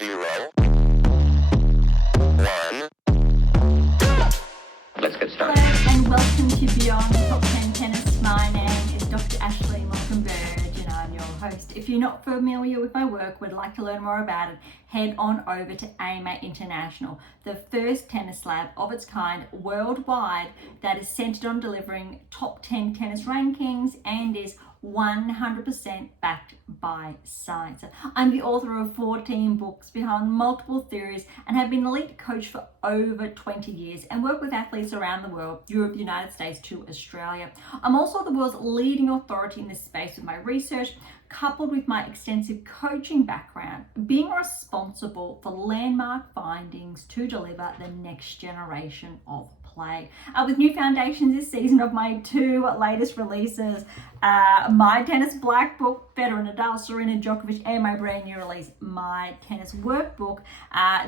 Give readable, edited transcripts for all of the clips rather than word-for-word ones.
0, 1. Let's get started. Hello and welcome to Beyond Top 10 Tennis. My name is Dr. Ashley Berge and I'm your host. If you're not familiar with my work, would like to learn more about it, head on over to AM8 International, the first tennis lab of its kind worldwide that is centered on delivering top 10 tennis rankings and is 100% backed by science. I'm the author of 14 books behind multiple theories and have been a elite coach for over 20 years and work with athletes around the world, Europe, the United States to Australia. I'm also the world's leading authority in this space with my research, coupled with my extensive coaching background, being responsible for landmark findings to deliver the next generation of play. With new foundations this season of my two latest releases, My Tennis Black Book, Federer, Nadal, Serena, Djokovic, and my brand new release, My Tennis Workbook.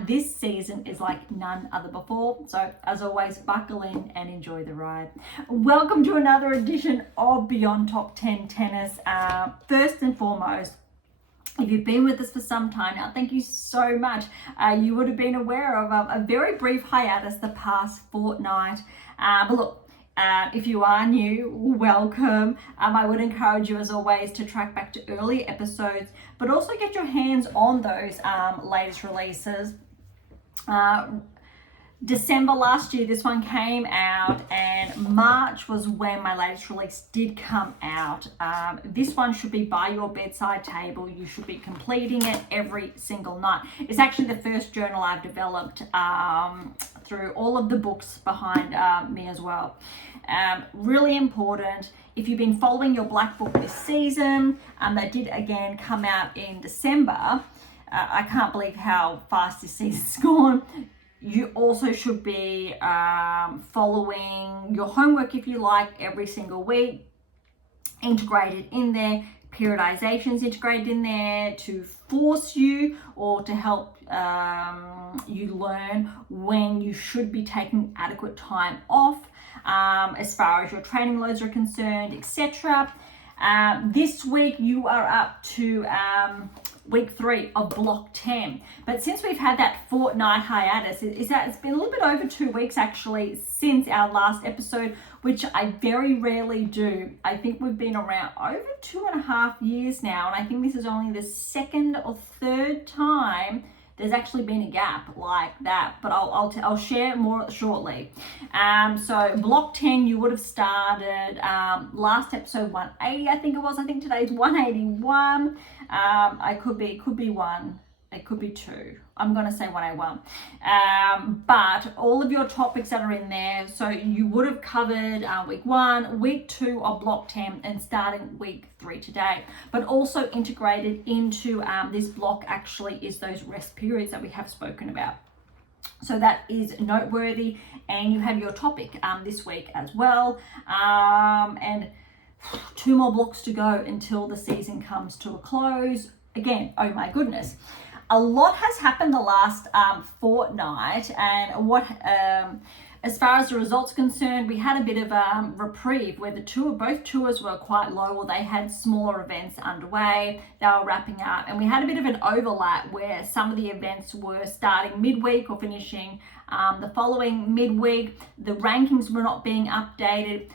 This season is like none other before. So as always, buckle in and enjoy the ride. Welcome to another edition of Beyond Top 10 Tennis. First and foremost, if you've been with us for some time now, thank you so much. You would have been aware of a very brief hiatus the past fortnight. But look, if you are new, welcome. I would encourage you, as always, to track back to earlier episodes, but also get your hands on those latest releases. December last year, this one came out, and March was when my latest release did come out. This one should be by your bedside table. You should be completing it every single night. It's actually the first journal I've developed through all of the books behind me as well. Really important. If you've been following your Black Book this season, that did again come out in December. I can't believe how fast this season's gone. You also should be following your homework, if you like, every single week, integrated in there, periodizations integrated in there to force you or to help you learn when you should be taking adequate time off as far as your training loads are concerned, etc. This week you are up to week 3 of block 10, but since we've had that fortnight hiatus, it's been a little bit over 2 weeks actually since our last episode, which I very rarely do. I think we've been around over 2.5 years now, and I think this is only the second or third time there's actually been a gap like that, but I'll share more shortly. So block 10, you would have started last episode 180, I think it was. I think today's 181. I could be one. It could be 2. I'm going to say 181. But all of your topics that are in there, so you would have covered week 1, week 2 of block 10, and starting week 3 today. But also integrated into this block actually is those rest periods that we have spoken about. So that is noteworthy, and you have your topic this week as well. And 2 more blocks to go until the season comes to a close. Again, oh my goodness. A lot has happened the last fortnight, and as far as the results concerned, we had a bit of a reprieve where both tours were quite low, or they had smaller events underway. They were wrapping up, and we had a bit of an overlap where some of the events were starting midweek or finishing the following midweek. The rankings were not being updated.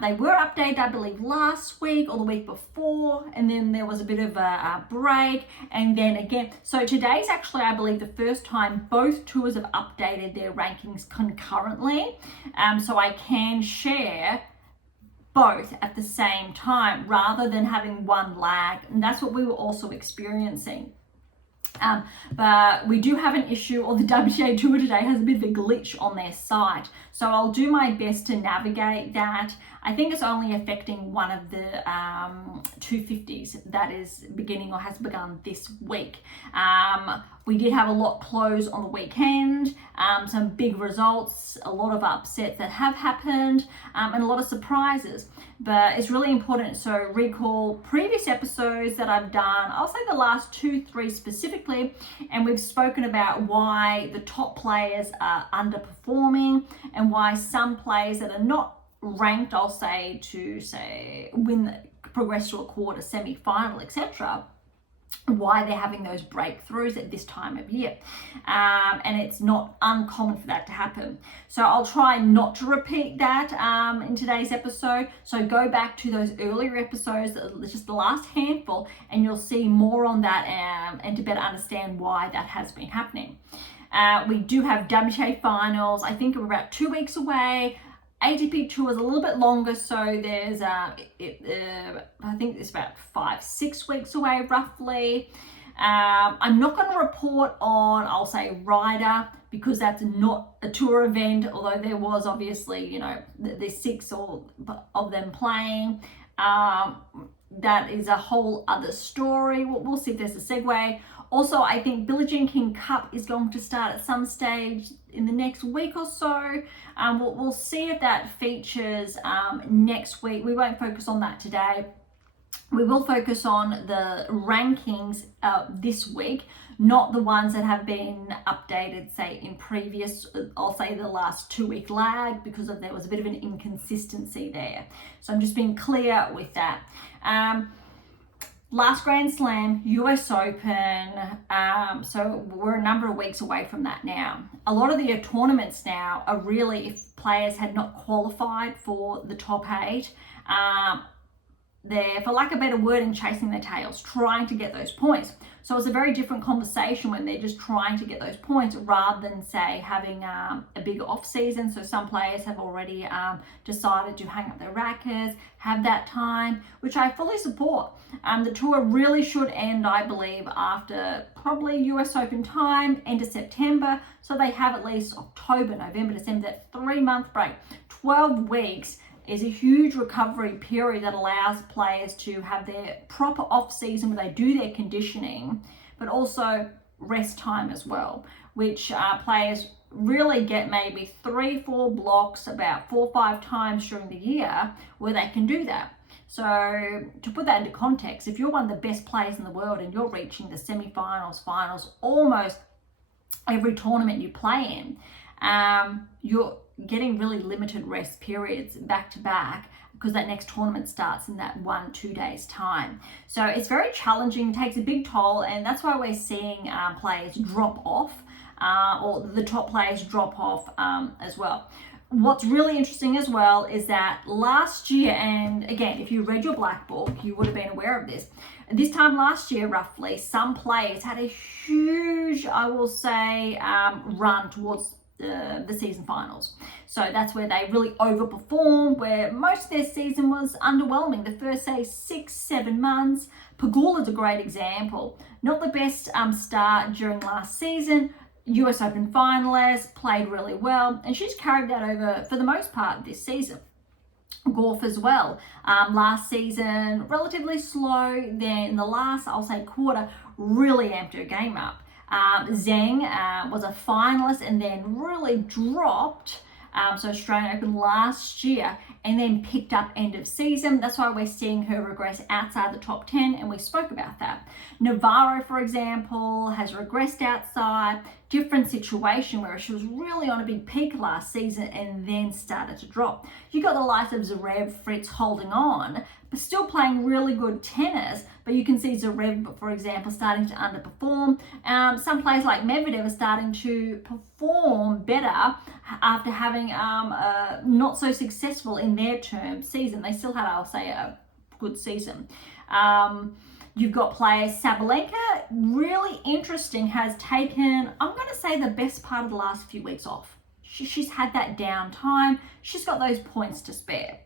They were updated, I believe, last week or the week before, and then there was a bit of a break, and then again. So today's actually, I believe, the first time both tours have updated their rankings concurrently, so I can share both at the same time rather than having one lag, and that's what we were also experiencing. But we do have an issue, or the WTA Tour today has a bit of a glitch on their site. So I'll do my best to navigate that. I think it's only affecting one of the 250s that is beginning or has begun this week. We did have a lot close on the weekend, some big results, a lot of upsets that have happened, and a lot of surprises. But it's really important, so recall previous episodes that I've done, I'll say the last 2-3 specifically, and we've spoken about why the top players are underperforming and why some players that are not ranked, I'll say, to progress to a quarter, semi-final, etc., why they're having those breakthroughs at this time of year. And it's not uncommon for that to happen. So I'll try not to repeat that in today's episode. So go back to those earlier episodes, just the last handful, and you'll see more on that and to better understand why that has been happening. We do have WTA finals. I think we're about 2 weeks away. ATP tour is a little bit longer, so there's I think it's about 5-6 weeks away roughly. I'm not going to report on, I'll say, Ryder, because that's not a tour event, although there was obviously, you know, there's 6 of them playing. That is a whole other story. We'll see if there's a segue. Also, I think Billie Jean King Cup is going to start at some stage in the next week or so. We'll see if that features next week. We won't focus on that today. We will focus on the rankings this week, not the ones that have been updated, say, in previous, I'll say the last 2-week lag, because there was a bit of an inconsistency there. So I'm just being clear with that. Last Grand Slam, US Open, so we're a number of weeks away from that now. A lot of the tournaments now are really, if players had not qualified for the top 8, they're, for lack of a better word, chasing their tails, trying to get those points. So it's a very different conversation when they're just trying to get those points rather than, say, having a bigger off season. So some players have already decided to hang up their rackets, have that time, which I fully support. The tour really should end, I believe, after probably US Open time, end of September. So they have at least October, November, December, that 3-month break. 12 weeks is a huge recovery period that allows players to have their proper off season where they do their conditioning, but also rest time as well, which players really get maybe 3-4 blocks about 4 or 5 times during the year where they can do that. So to put that into context, if you're one of the best players in the world and you're reaching the semi-finals, finals, almost every tournament you play in, you're getting really limited rest periods back to back, because that next tournament starts in that 1-2 days time. So it's very challenging, takes a big toll, and that's why we're seeing players drop off, or the top players drop off as well. What's really interesting as well is that last year, and again, if you read your black book, you would have been aware of this. This time last year, roughly, some players had a huge, I will say, run towards the season finals. So that's where they really overperformed, where most of their season was underwhelming. The first, say, 6-7 months. Pegula's a great example. Not the best start during last season. US Open finalist, played really well, and she's carried that over for the most part this season. Golf as well. Last season, relatively slow. Then in the last, I'll say, quarter, really amped her game up. Zheng was a finalist and then really dropped. So Australian Open last year, and then picked up end of season. That's why we're seeing her regress outside the top 10, and we spoke about that. Navarro, for example, has regressed outside. Different situation where she was really on a big peak last season and then started to drop. You got the likes of Zverev, Fritz holding on, but still playing really good tennis. But you can see Zverev, for example, starting to underperform. Some players like Medvedev are starting to perform better after having not so successful in their term season. They still had, I'll say, a good season. You've got players, Sabalenka, really interesting, has taken, I'm going to say, the best part of the last few weeks off. She's had that downtime. She's got those points to spare.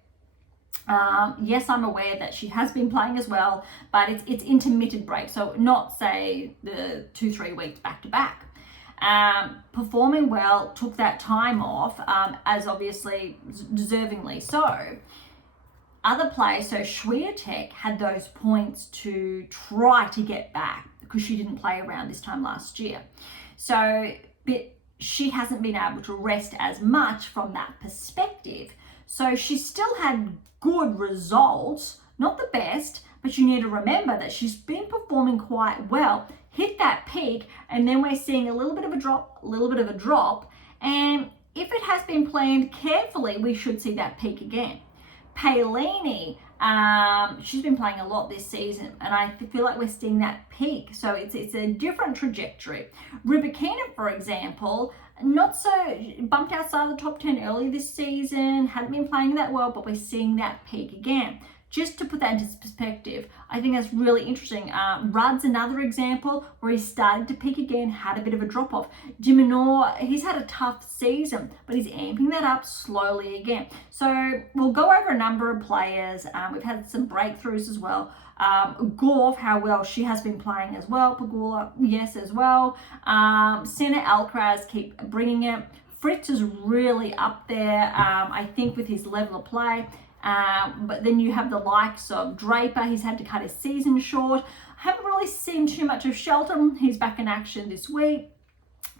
Yes, I'm aware that she has been playing as well, but it's intermittent break, so not, say, the 2-3 weeks back to back. Performing well, took that time off, as obviously deservingly so. Other players, so Swiatek had those points to try to get back because she didn't play around this time last year. So, but she hasn't been able to rest as much from that perspective. So she still had good results, not the best, but you need to remember that she's been performing quite well, hit that peak, and then we're seeing a little bit of a drop, and if it has been planned carefully, we should see that peak again. Paolini She's been playing a lot this season, and I feel like we're seeing that peak. So it's a different trajectory. Rybakina, for example, not so bumped outside the top 10 early this season, hadn't been playing that well, but we're seeing that peak again. Just to put that into perspective, I think that's really interesting. Rudd's another example where he started to peak again, had a bit of a drop off. Dimonor, he's had a tough season, but he's amping that up slowly again. So we'll go over a number of players. We've had some breakthroughs as well. Gauff, how well she has been playing as well. Pegula, yes, as well. Sinner, Alcaraz keep bringing it. Fritz is really up there, I think, with his level of play. But then you have the likes of Draper. He's had to cut his season short. I haven't really seen too much of Shelton. He's back in action this week.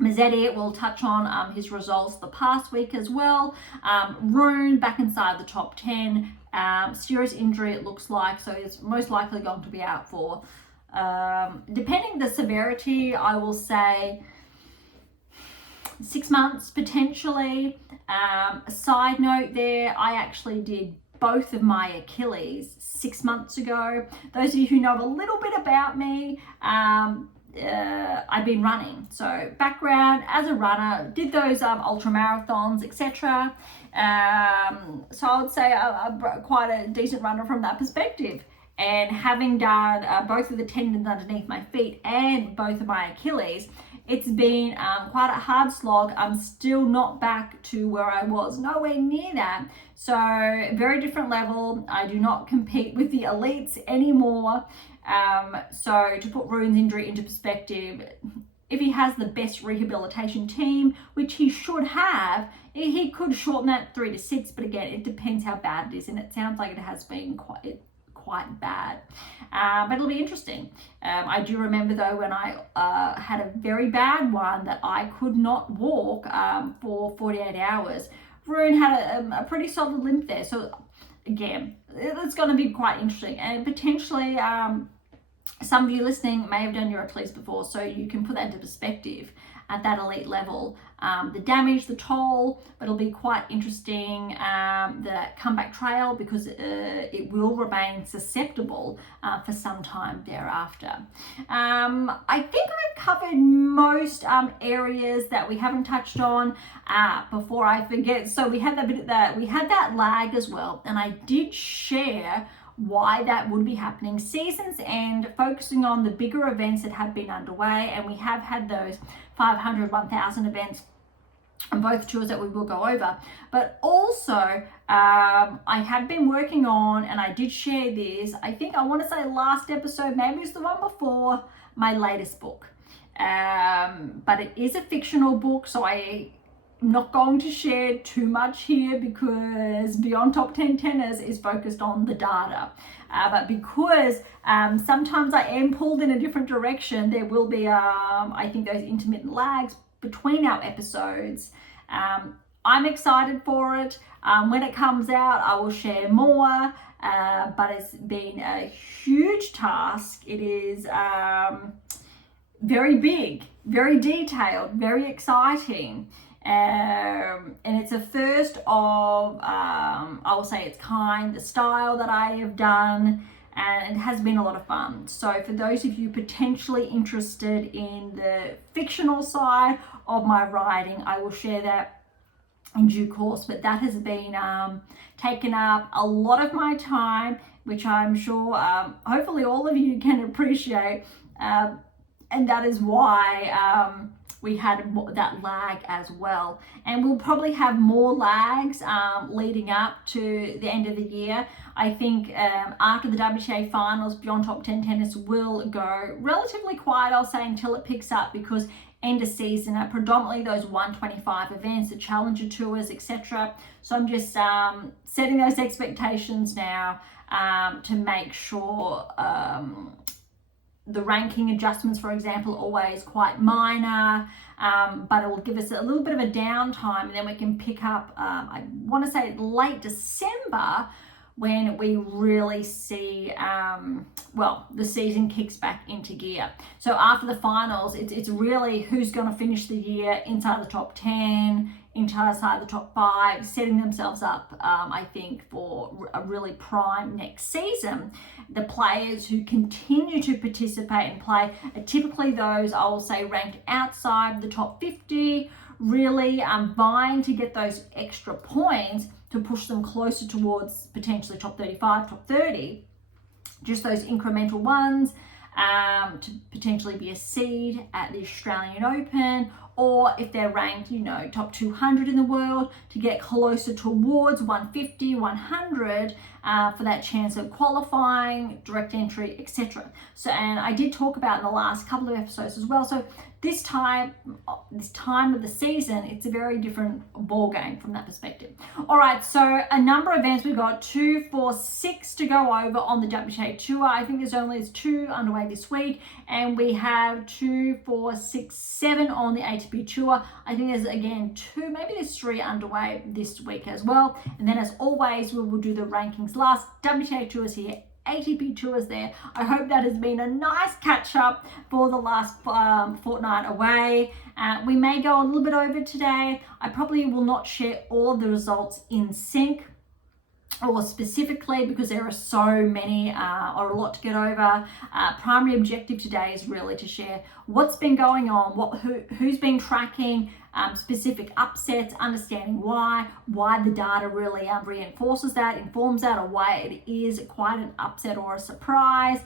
Mazzetti will touch on his results the past week as well. Rune back inside the top 10. Serious injury it looks like, so it's most likely going to be out for, depending the severity, I will say 6 months potentially. A side note there, I actually did both of my Achilles 6 months ago. Those of you who know a little bit about me, I've been running. So background as a runner, did those ultra marathons, etc. So I would say I'm quite a decent runner from that perspective. And having done both of the tendons underneath my feet and both of my Achilles, it's been quite a hard slog. I'm still not back to where I was, nowhere near that. So very different level. I do not compete with the elites anymore. So to put Rune's injury into perspective, if he has the best rehabilitation team, which he should have, he could shorten that 3 to 6. But again, it depends how bad it is, and it sounds like it has been quite bad, but it'll be interesting. I do remember though when I had a very bad one that I could not walk for 48 hours. Rune had a pretty solid limp there, so again, it's going to be quite interesting, and potentially some of you listening may have done your Achilles before, so you can put that into perspective at that elite level. The damage, the toll, but it'll be quite interesting, the comeback trail, because it will remain susceptible for some time thereafter. I think I've covered most areas that we haven't touched on. Before I forget, so we had that lag as well, and I did share why that would be happening. Seasons end, focusing on the bigger events that have been underway, and we have had those 500, 1,000 events on both tours that we will go over. But also, I have been working on, and I did share this, I think I want to say last episode, maybe it's the one before, my latest book. But it is a fictional book, so I'm not going to share too much here because Beyond Top 10 Tennis is focused on the data. But because sometimes I am pulled in a different direction, there will be, I think, those intermittent lags between our episodes. I'm excited for it. When it comes out, I will share more. But it's been a huge task. It is very big, very detailed, very exciting. And it's a first of, I will say its kind, the style that I have done, and it has been a lot of fun. So for those of you potentially interested in the fictional side of my writing, I will share that in due course, but that has been taken up a lot of my time, which I'm sure hopefully all of you can appreciate, and that is why we had that lag as well, and we'll probably have more lags leading up to the end of the year. I think after the WTA finals, Beyond Top 10 Tennis will go relatively quiet, I'll say, until it picks up, because end of season are predominantly those 125 events, the Challenger Tours, etc. So I'm just setting those expectations now to make sure the ranking adjustments, for example, are always quite minor, but it will give us a little bit of a downtime, and then we can pick up, I want to say late December, when we really see, the season kicks back into gear. So after the finals, it's really who's going to finish the year inside the top 10, inside the top 5, setting themselves up, I think, for a really prime next season. The players who continue to participate and play are typically those, I will say, ranked outside the top 50, really vying to get those extra points to push them closer towards potentially top 35, top 30, just those incremental ones, to potentially be a seed at the Australian Open, or if they're ranked, top 200 in the world, to get closer towards 150, 100 for that chance of qualifying, direct entry, etc. So, and I did talk about in the last couple of episodes as well. So this time of the season, it's a very different ball game from that perspective. All right, so a number of events. We've got 2, 4, 6 to go over on the WTA Tour. I think there's 2 underway this week, and we have 2, 4, 6, 7 on the ATP Tour. I think there's again 2, maybe there's 3 underway this week as well. And then as always, we will do the rankings last. WTA Tour is here, ATP Tours there. I hope that has been a nice catch up for the last fortnight away. We may go a little bit over today. I probably will not share all of the results in sync or specifically because there are so many or a lot to get over. Primary objective today is really to share what's been going on, who's been tracking specific upsets, understanding why the data really reinforces that, informs that, or why it is quite an upset or a surprise,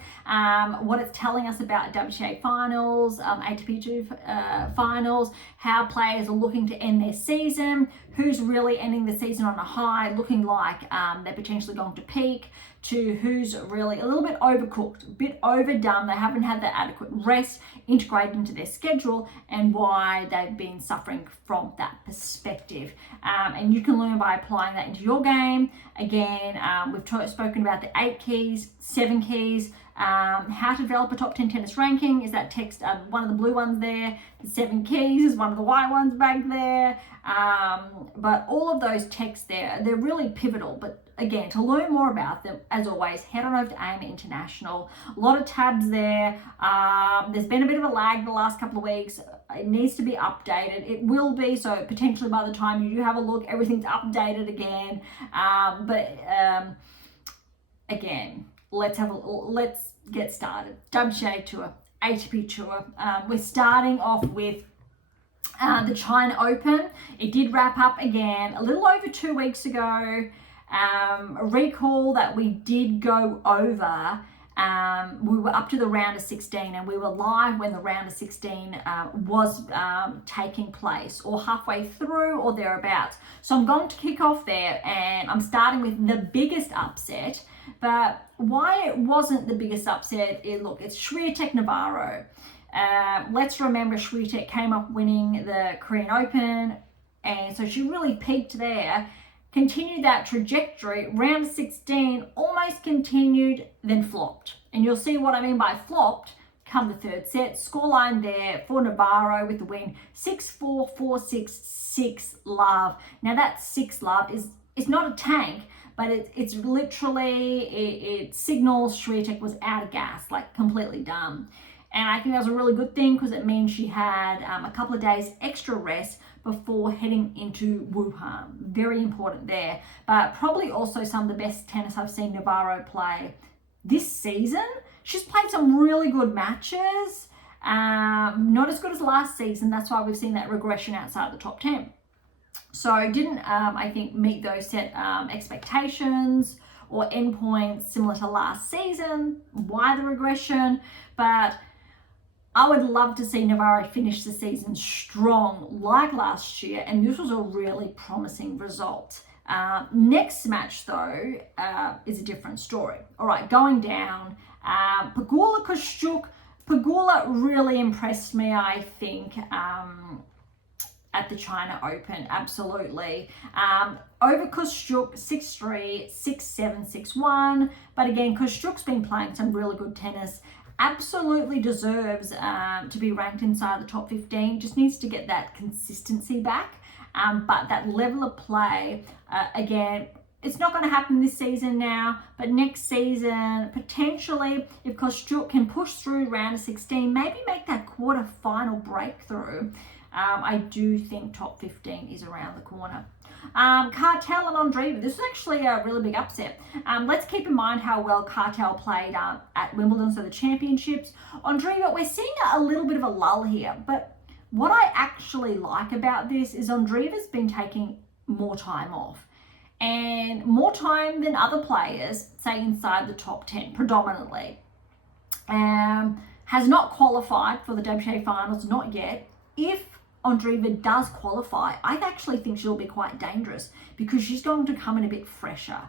what it's telling us about WTA finals, ATP 2 finals, how players are looking to end their season, who's really ending the season on a high, looking like they're potentially going to peak, to who's really a little bit overcooked, a bit overdone, they haven't had the adequate rest integrated into their schedule, and why they've been suffering from that perspective. And you can learn by applying that into your game. Again, we've spoken about the 8 keys, 7 keys, how to develop a top 10 tennis ranking is that text, one of the blue ones there. The 7 keys is one of the white ones back there. But all of those texts there, they're really pivotal. But again, to learn more about them, as always, head on over to AM8 International. A lot of tabs there. There's been a bit of a lag the last couple of weeks. It needs to be updated. It will be, so potentially by the time you do have a look, everything's updated again. Again, let's get started. WTA Tour, ATP Tour. We're starting off with the China Open. It did wrap up again a little over 2 weeks ago. Recall that we did go over, we were up to the round of 16 and we were live when the round of 16 was taking place, or halfway through or thereabouts. So I'm going to kick off there, and I'm starting with the biggest upset. But why it wasn't the biggest upset is, look, it's Swiatek Navarro. Let's remember Swiatek came up winning the Korean Open, and so she really peaked there, continued that trajectory. Round 16 almost continued, then flopped. And you'll see what I mean by flopped come the third set. Scoreline there for Navarro with the win, 6-4, 4-6, 6-love. Now that 6-love is not a tank, but it's literally, it signals Swiatek was out of gas, like completely done. And I think that was a really good thing because it means she had a couple of days extra rest before heading into Wuhan. Very important there. But probably also some of the best tennis I've seen Navarro play this season. She's played some really good matches. Not as good as last season. That's why we've seen that regression outside the top 10. So didn't, I think, meet those set expectations or endpoints similar to last season. Why the regression? But I would love to see Navarro finish the season strong like last year, and this was a really promising result. Next match, though, is a different story. All right, going down, Pegula Kostyuk. Pegula really impressed me, I think, at the China Open, absolutely. Over Kostyuk, 6-3, 6-7, 6-1. But again, Kostyuk's been playing some really good tennis. Absolutely deserves to be ranked inside the top 15. Just needs to get that consistency back. But that level of play, again, it's not going to happen this season now, but next season, potentially, if Kostyuk can push through round of 16, maybe make that quarter-final breakthrough, I do think top 15 is around the corner. Cartel and Andreeva, this was actually a really big upset. Let's keep in mind how well Cartel played at Wimbledon, so the championships. Andreeva, we're seeing a little bit of a lull here, but what I actually like about this is Andreeva's been taking more time off, and more time than other players, say inside the top 10 predominantly. Has not qualified for the WTA finals, not yet. If Andreeva does qualify, I actually think she'll be quite dangerous because she's going to come in a bit fresher.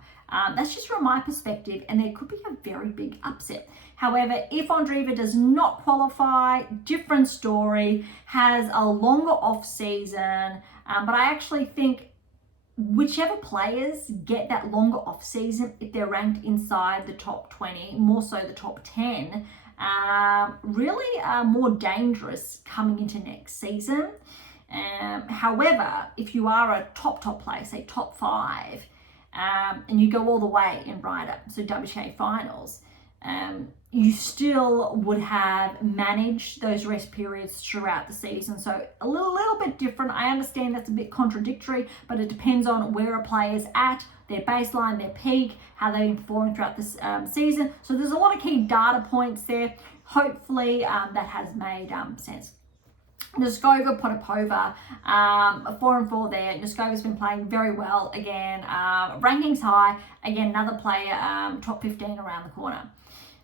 That's just from my perspective, and there could be a very big upset. However, if Andreeva does not qualify, different story, has a longer off season, but I actually think whichever players get that longer off season, if they're ranked inside the top 20, more so the top 10, really more dangerous coming into next season. However, if you are a top player, say top 5, and you go all the way in Ryder, so WTA finals, you still would have managed those rest periods throughout the season. So a little bit different. I understand that's a bit contradictory, but it depends on where a player's at, their baseline, their peak, how they're performing throughout this season. So there's a lot of key data points there. Hopefully that has made sense. Noskova, Potapova, 4-4 there. Noskova's been playing very well again. Rankings high. Again, another player, top 15 around the corner.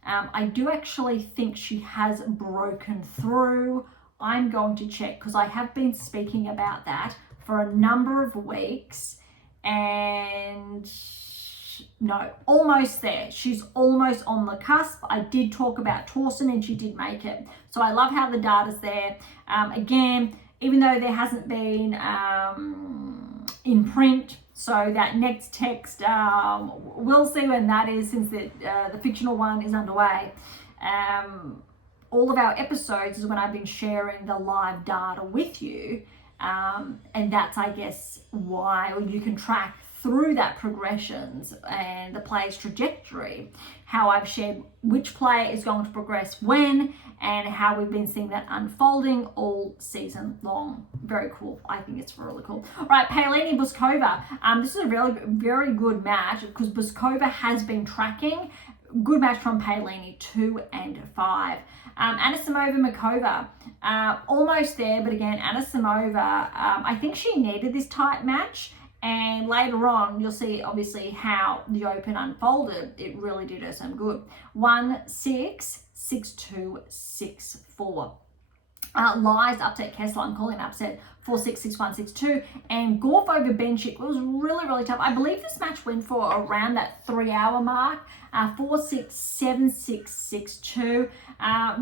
I do actually think she has broken through. I'm going to check because I have been speaking about that for a number of weeks, and no, almost there. She's almost on the cusp. I did talk about Torsen and she did make it. So I love how the data's there. Again, even though there hasn't been in print, so that next text, we'll see when that is, since the fictional one is underway. All of our episodes is when I've been sharing the live data with you. And that's, I guess, why you can track through that progressions and the player's trajectory, how I've shared which player is going to progress when, and how we've been seeing that unfolding all season long. Very cool. I think it's really cool. All right, Paolini Buskova. This is a really very good match because Buskova has been tracking. Good match from Paolini, 2 and 5. Anisimova Makova, almost there, but again, Anisimova, I think she needed this tight match. And later on, you'll see obviously how the Open unfolded. It really did her some good. 1-6, 6-2, 6-4. Lies upset Kessler. I'm calling upset 4-6, 6-1, 6-2. And Gorf over Bencic was really tough. I believe this match went for around that 3-hour mark. 4-6, 7-6, 6-2.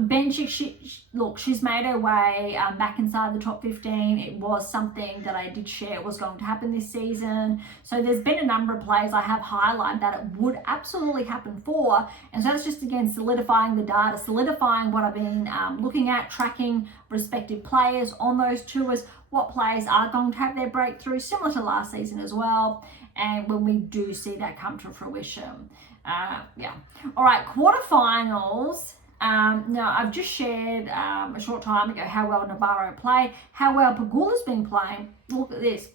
Bencic, she's made her way back inside the top 15. It was something that I did share was going to happen this season. So there's been a number of players I have highlighted that it would absolutely happen for. And so that's just, again, solidifying the data, solidifying what I've been looking at, tracking respective players on those tours, what players are going to have their breakthrough, similar to last season as well. And when we do see that come to fruition. All right, quarterfinals. Now, I've just shared a short time ago how well Navarro played, how well Pegula's been playing. Look at this.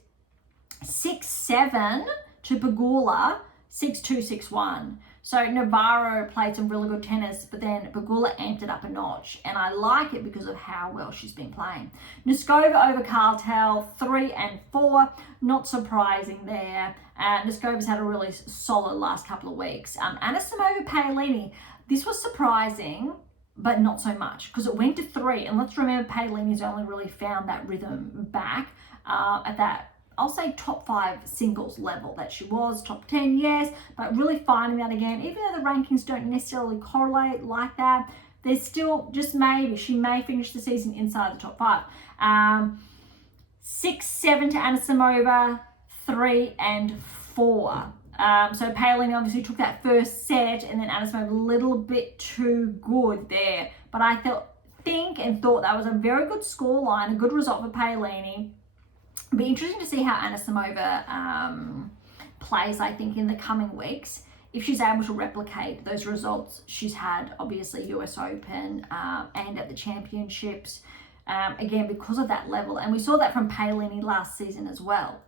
6-7 to Pegula, 6-2, 6-1. So Navarro played some really good tennis, but then Pegula amped it up a notch. And I like it because of how well she's been playing. Noskova over Cartel, 3 and 4. Not surprising there. Noskova's had a really solid last couple of weeks. Anisimova Paolini, this was surprising, but not so much because it went to 3. And let's remember, Paolini's only really found that rhythm back at that, I'll say, top 5 singles level that she was. Top 10, yes, but really finding that again, even though the rankings don't necessarily correlate like that, there's still just maybe she may finish the season inside the top 5. 6-7 to Anisimova, 3 and 4. So Paolini obviously took that first set, and then Anisimova a little bit too good there. But I thought that was a very good scoreline, a good result for Paolini. It'll be interesting to see how Anisimova plays, I think, in the coming weeks, if she's able to replicate those results she's had, obviously US Open and at the championships, again, because of that level. And we saw that from Paolini last season as well.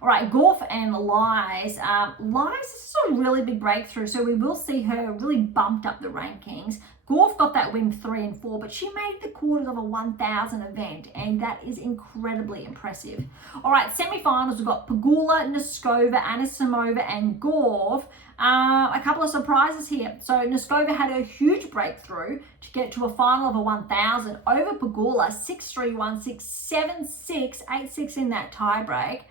All right, Gauff and Lies. Lies is a really big breakthrough, so we will see her really bumped up the rankings. Gauff got that win 3 and 4, but she made the quarters of a 1,000 event, and that is incredibly impressive. All right, semi-finals, we've got Pegula, Noskova, Anisimova, and Gauff. A couple of surprises here. So Noskova had a huge breakthrough to get to a final of a 1,000 over Pegula, 6-3, 1-6, 7-6, 8-6 in that tiebreak.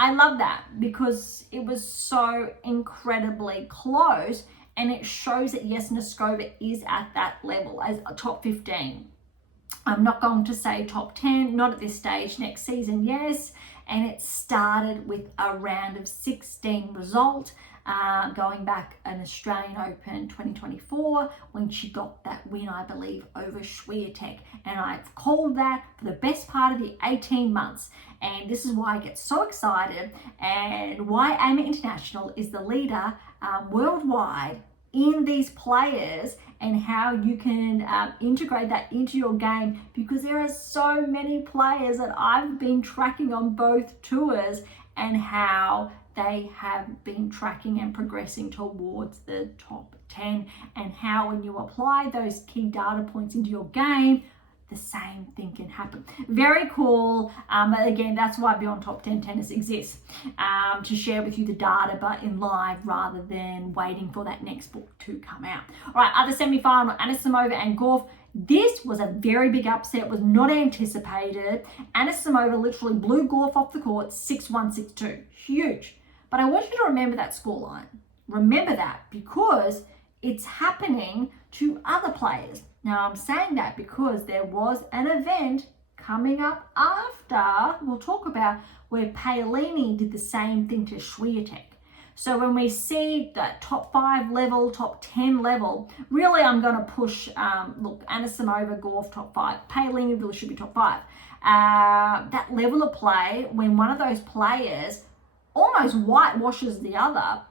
I love that because it was so incredibly close, and it shows that, yes, Noskova is at that level as a top 15. I'm not going to say top 10, not at this stage. Next season, yes. And it started with a round of 16 result, going back an Australian Open 2024 when she got that win, I believe, over Swiatek. And I've called that for the best part of the 18 months. And this is why I get so excited and why AM8 International is the leader worldwide in these players, and how you can integrate that into your game, because there are so many players that I've been tracking on both tours and how they have been tracking and progressing towards the top 10, and how when you apply those key data points into your game, the same thing can happen. Very cool. But again, that's why Beyond Top 10 Tennis exists, to share with you the data, but in live rather than waiting for that next book to come out. All right, other semi-final, Anisimova and Gauff. This was a very big upset, was not anticipated. Anisimova literally blew Gauff off the court, 6-1, 6-2. Huge. But I want you to remember that scoreline. Remember that, because it's happening to other players. Now, I'm saying that because there was an event coming up after, we'll talk about, where Paolini did the same thing to Swiatek. So when we see that top 5 level, top 10 level, really I'm going to push, look, Anisimova, Gauff, top 5. Paolini really should be top 5. That level of play, when one of those players almost whitewashes the other,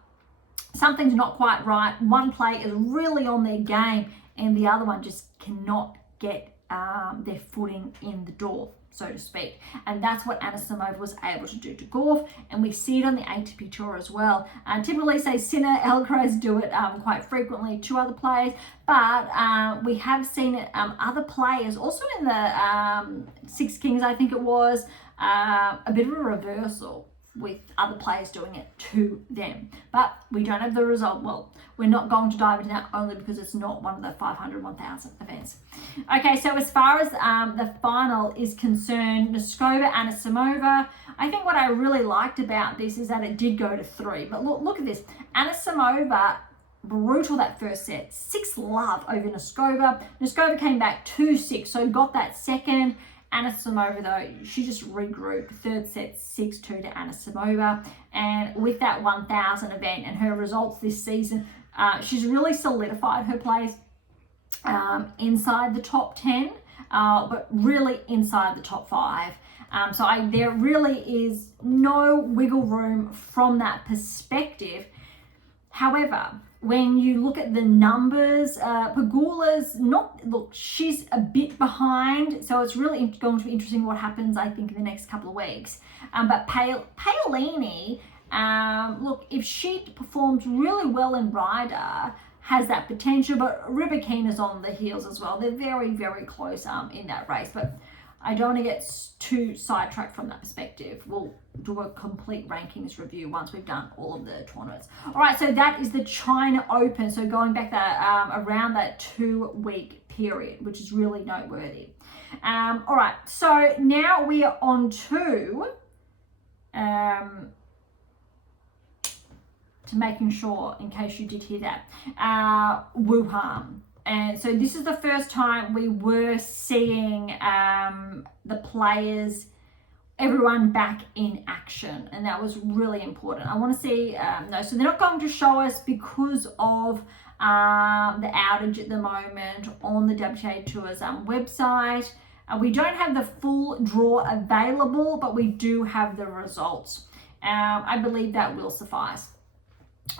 something's not quite right. One player is really on their game, and the other one just cannot get their footing in the door, so to speak. And that's what Anisimova was able to do to Gauff, and we see it on the ATP Tour as well. Typically, say, Sinner, Alcaraz do it quite frequently to other players, but we have seen it other players, also in the Six Kings, I think it was, a bit of a reversal with other players doing it to them. But we don't have the result. Well, we're not going to dive into that, only because it's not one of the 500, 1,000 events. Okay, so as far as the final is concerned, Noskova, Anisimova, I think what I really liked about this is that it did go to 3. But look at this. Anisimova, brutal that first set. 6-love over Noskova. Noskova came back 2-6, so got that second. Anisimova, though, she just regrouped. Third set, 6-2 to Anisimova. And with that 1,000 event and her results this season, she's really solidified her place inside the top 10, but really inside the top 5. So there really is no wiggle room from that perspective. However, when you look at the numbers, Pegula's she's a bit behind, so it's really going to be interesting what happens, I think, in the next couple of weeks. But Paolini, if she performs really well in Ryder, has that potential, but Rybakina's on the heels as well. They're very, very close in that race, but I don't want to get too sidetracked from that perspective. We'll do a complete rankings review once we've done all of the tournaments. All right, so that is the China Open. So going back around that 2-week period, which is really noteworthy. All right, so now we are on to making sure, in case you did hear that, Wuhan. And so this is the first time we were seeing the players, everyone back in action. And that was really important. I want to see, so they're not going to show us because of the outage at the moment on the WTA Tour's website. We don't have the full draw available, but we do have the results. I believe that will suffice.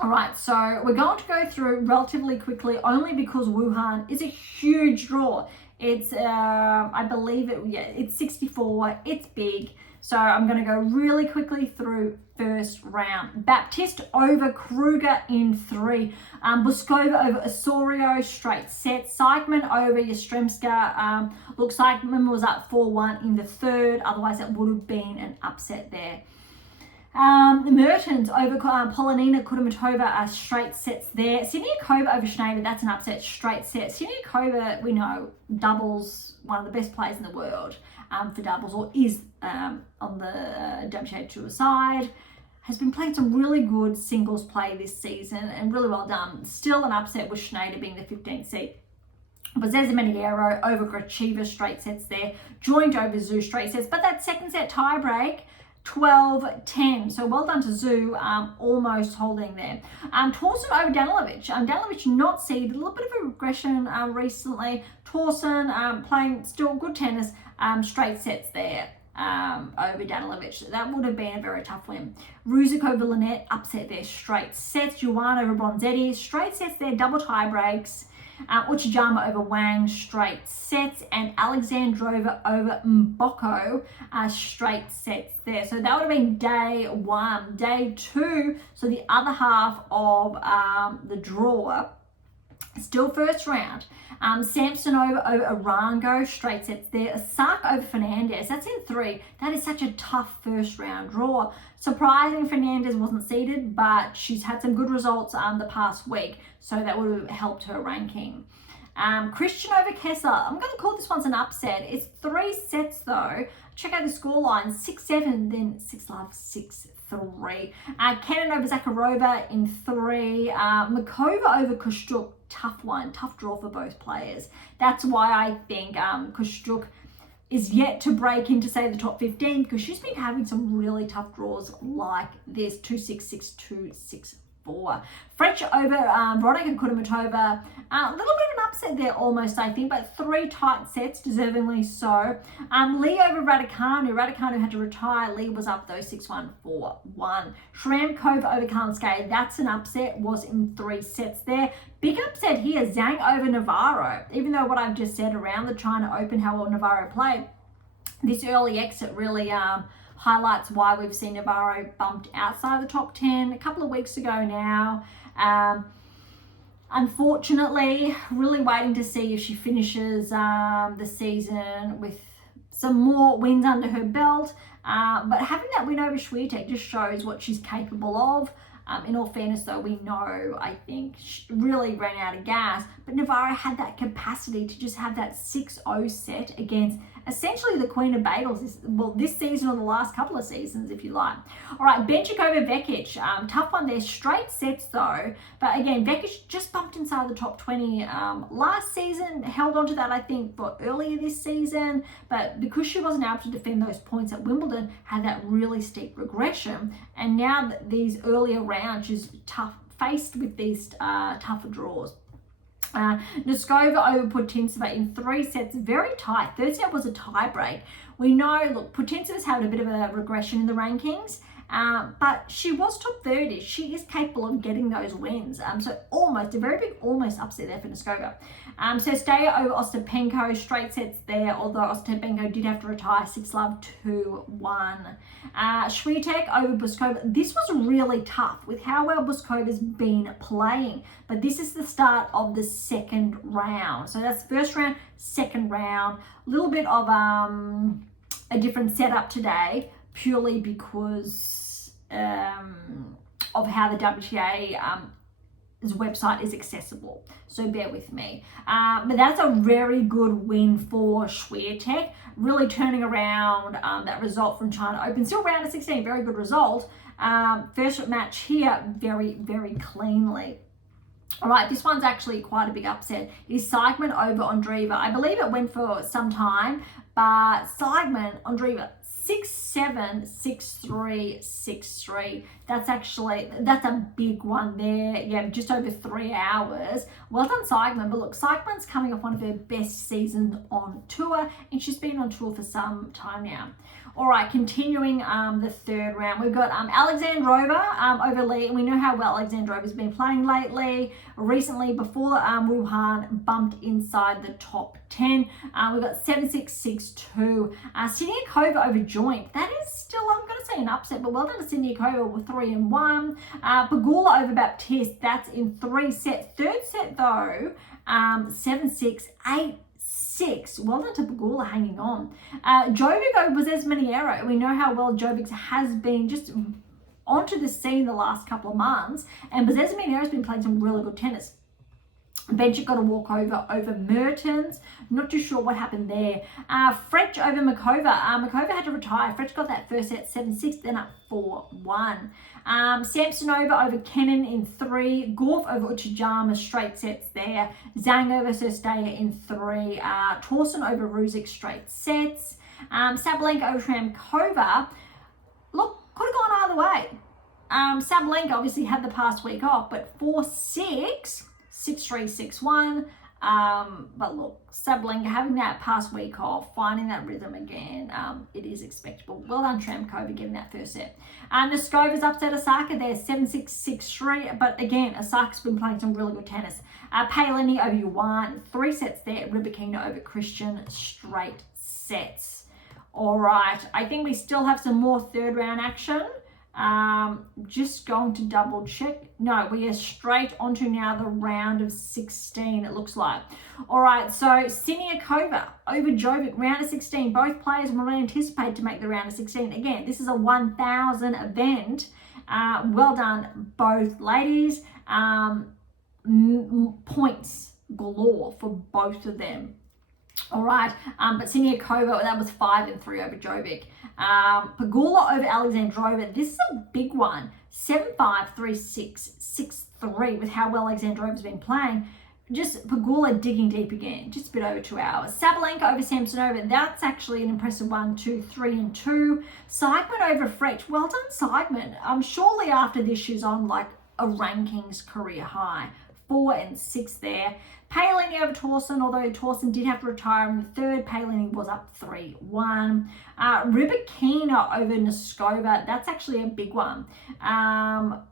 All right, so we're going to go through relatively quickly only because Wuhan is a huge draw. It's, I believe it's 64, it's big. So I'm going to go really quickly through first round. Baptiste over Kruger in 3. Buskova over Osorio, straight set. Sykman over Yastremska. Look, Sykman was up 4-1 in the 3rd. Otherwise, it would have been an upset there. Mertens over Polonina Kudermetova, straight sets there. Siniakova over Schneider, that's an upset, straight set. Siniakova, we know, doubles, one of the best players in the world for doubles, or is on the WTA Tour side. Has been playing some really good singles play this season and really well done. Still an upset with Schneider being the 15th seed. But Zezemeniero over Gracheva, straight sets there. Joined over Zhu, straight sets. But that second set tie break, 12-10. So well done to Zhu, almost holding there. Torsen over Danilovic. Danilovic not seeded, a little bit of a regression recently. Torsen playing still good tennis, straight sets there over Danilovic. That would have been a very tough win. Ruzic over Lynette, upset there, straight sets. Yuan over Bronzetti, straight sets there, double tie breaks. Uchijama over Wang, straight sets, and Alexandrova over Mboko, straight sets there. So that would have been day 1. Day 2, so the other half of the draw, still first round. Samsonova over Arango, straight sets there. Asaka over Fernandez, that's in 3. That is such a tough first round draw. Surprising Fernandez wasn't seeded, but she's had some good results the past week, so that would have helped her ranking. Christian over Kessler, I'm going to call this one an upset. It's 3 sets though. Check out the scoreline, 6-7, then 6-love, 6-3. Cannon over Zakharova in 3. Makova over Kushtuk, tough one, tough draw for both players. That's why I think Kushtuk is yet to break into, say, the top 15, because she's been having some really tough draws like this, 2-6, 6-2, 6-4. French over Veronika Kudermetova, a little bit of an upset there almost, I think, but 3 tight sets, deservingly so. Lee over Raducanu. Raducanu had to retire. Lee was up though, 6-1, 4-1. Shramkova over Kalinskaya, that's an upset, was in 3 sets there. Big upset here, Zhang over Navarro. Even though what I've just said around the China Open, how well Navarro played, this early exit really highlights why we've seen Navarro bumped outside the top 10 a couple of weeks ago now. Unfortunately, really waiting to see if she finishes the season with some more wins under her belt. But having that win over Swiatek just shows what she's capable of. In all fairness, though, we know, I think, she really ran out of gas. But Navarro had that capacity to just have that 6-0 set against essentially the Queen of Bagels, this season or the last couple of seasons, if you like. All right, Bencic over Vekic. Tough one there. Straight sets, though. But again, Vekic just bumped inside the top 20 last season. Held on to that, I think, for earlier this season. But because she wasn't able to defend those points at Wimbledon, had that really steep regression. And now that these earlier rounds, she's faced with these tougher draws. Noskova over Putintseva in 3 sets, very tight. Third set was a tie break. We know, look, Putintseva's had a bit of a regression in the rankings, but she was top 30. She is capable of getting those wins. So almost, a very big almost upset there for Noskova. Sestaya over Ostapenko, straight sets there, although Ostapenko did have to retire, 6-love, 2-1. Swiatek over Buskova. This was really tough with how well Buskova's been playing, but this is the start of the second round. So that's first round, second round. A little bit of a different setup today, purely because of how the WTA website is accessible, so bear with me. But that's a very good win for Swiatek, really turning around that result from China Open. Still round of 16, very good result. First match here, very, very cleanly. All right, this one's actually quite a big upset. Is Sykman over Andreeva. I believe it went for some time, but Sykman, Andreeva, 6-6, 6-7, 6-3, 6-3. That's a big one there. Yeah, just over 3 hours. Well done, Seigman. But look, Seigman's coming off one of her best seasons on tour, and she's been on tour for some time now. All right, continuing the third round, we've got Alexandrova over Lee, and we know how well Alexandrova's been playing lately. Recently, before Wuhan, bumped inside the top 10. We've got 7-6, 6-2. Siniakova over Joint. That is still, I'm going to say, an upset, but well done to Siniakova with 3-1. Pegula over Baptiste. That's in 3 sets. Third set though, 7-6, 8-6. Well done to Pegula hanging on. Jovic over Bezesmaniero. We know how well Jovic has been just onto the scene the last couple of months, and Bezesmaniero has been playing some really good tennis. Berge got a walkover over Mertens. Not too sure what happened there. Fretch over Makova. Makova had to retire. Fretch got that first set 7-6, then up 4-1. Samsonova over Kennan in 3. Gorf over Uchijama, straight sets there. Zhang over Sestaya in 3. Torsen over Ruzic, straight sets. Sabalenka over Shramkova. Look, could have gone either way. Sabalenka obviously had the past week off, but 4-6, 6-3, 6-1. But look, Sabalenka having that past week off, finding that rhythm again, it is expectable. Well done, Shramkova, getting that first set. Noskova's upset Osaka there, 7-6, 6-3. But again, Osaka's been playing some really good tennis. Paolini over Yuan, 3 sets there. Rybakina over Christian, straight sets. All right, I think we still have some more third round action. Just going to double check. No, we are straight onto now the round of 16, it looks like. All right, so Siniakova over Jovic, round of 16. Both players were anticipated to make the round of 16. Again, this is a 1,000 event. Well done, both ladies. Points galore for both of them. All right, but Siniakova, that was 5-3 over Jovic. Pegula over Alexandrova. This is a big one. 7-5, 3-6, 6-3 with how well Alexandrova's been playing. Just Pegula digging deep again, just a bit over 2 hours. Sabalenka over Samsonova. That's actually an impressive 1-2, 3-2. Seigman over Fretch. Well done, Seigman. Surely after this, she's on like a rankings career high. 4-6 there. Paolini over Torsen, although Torsen did have to retire in the third. Paolini was up 3-1. Rybakina over Noskova. That's actually a big one.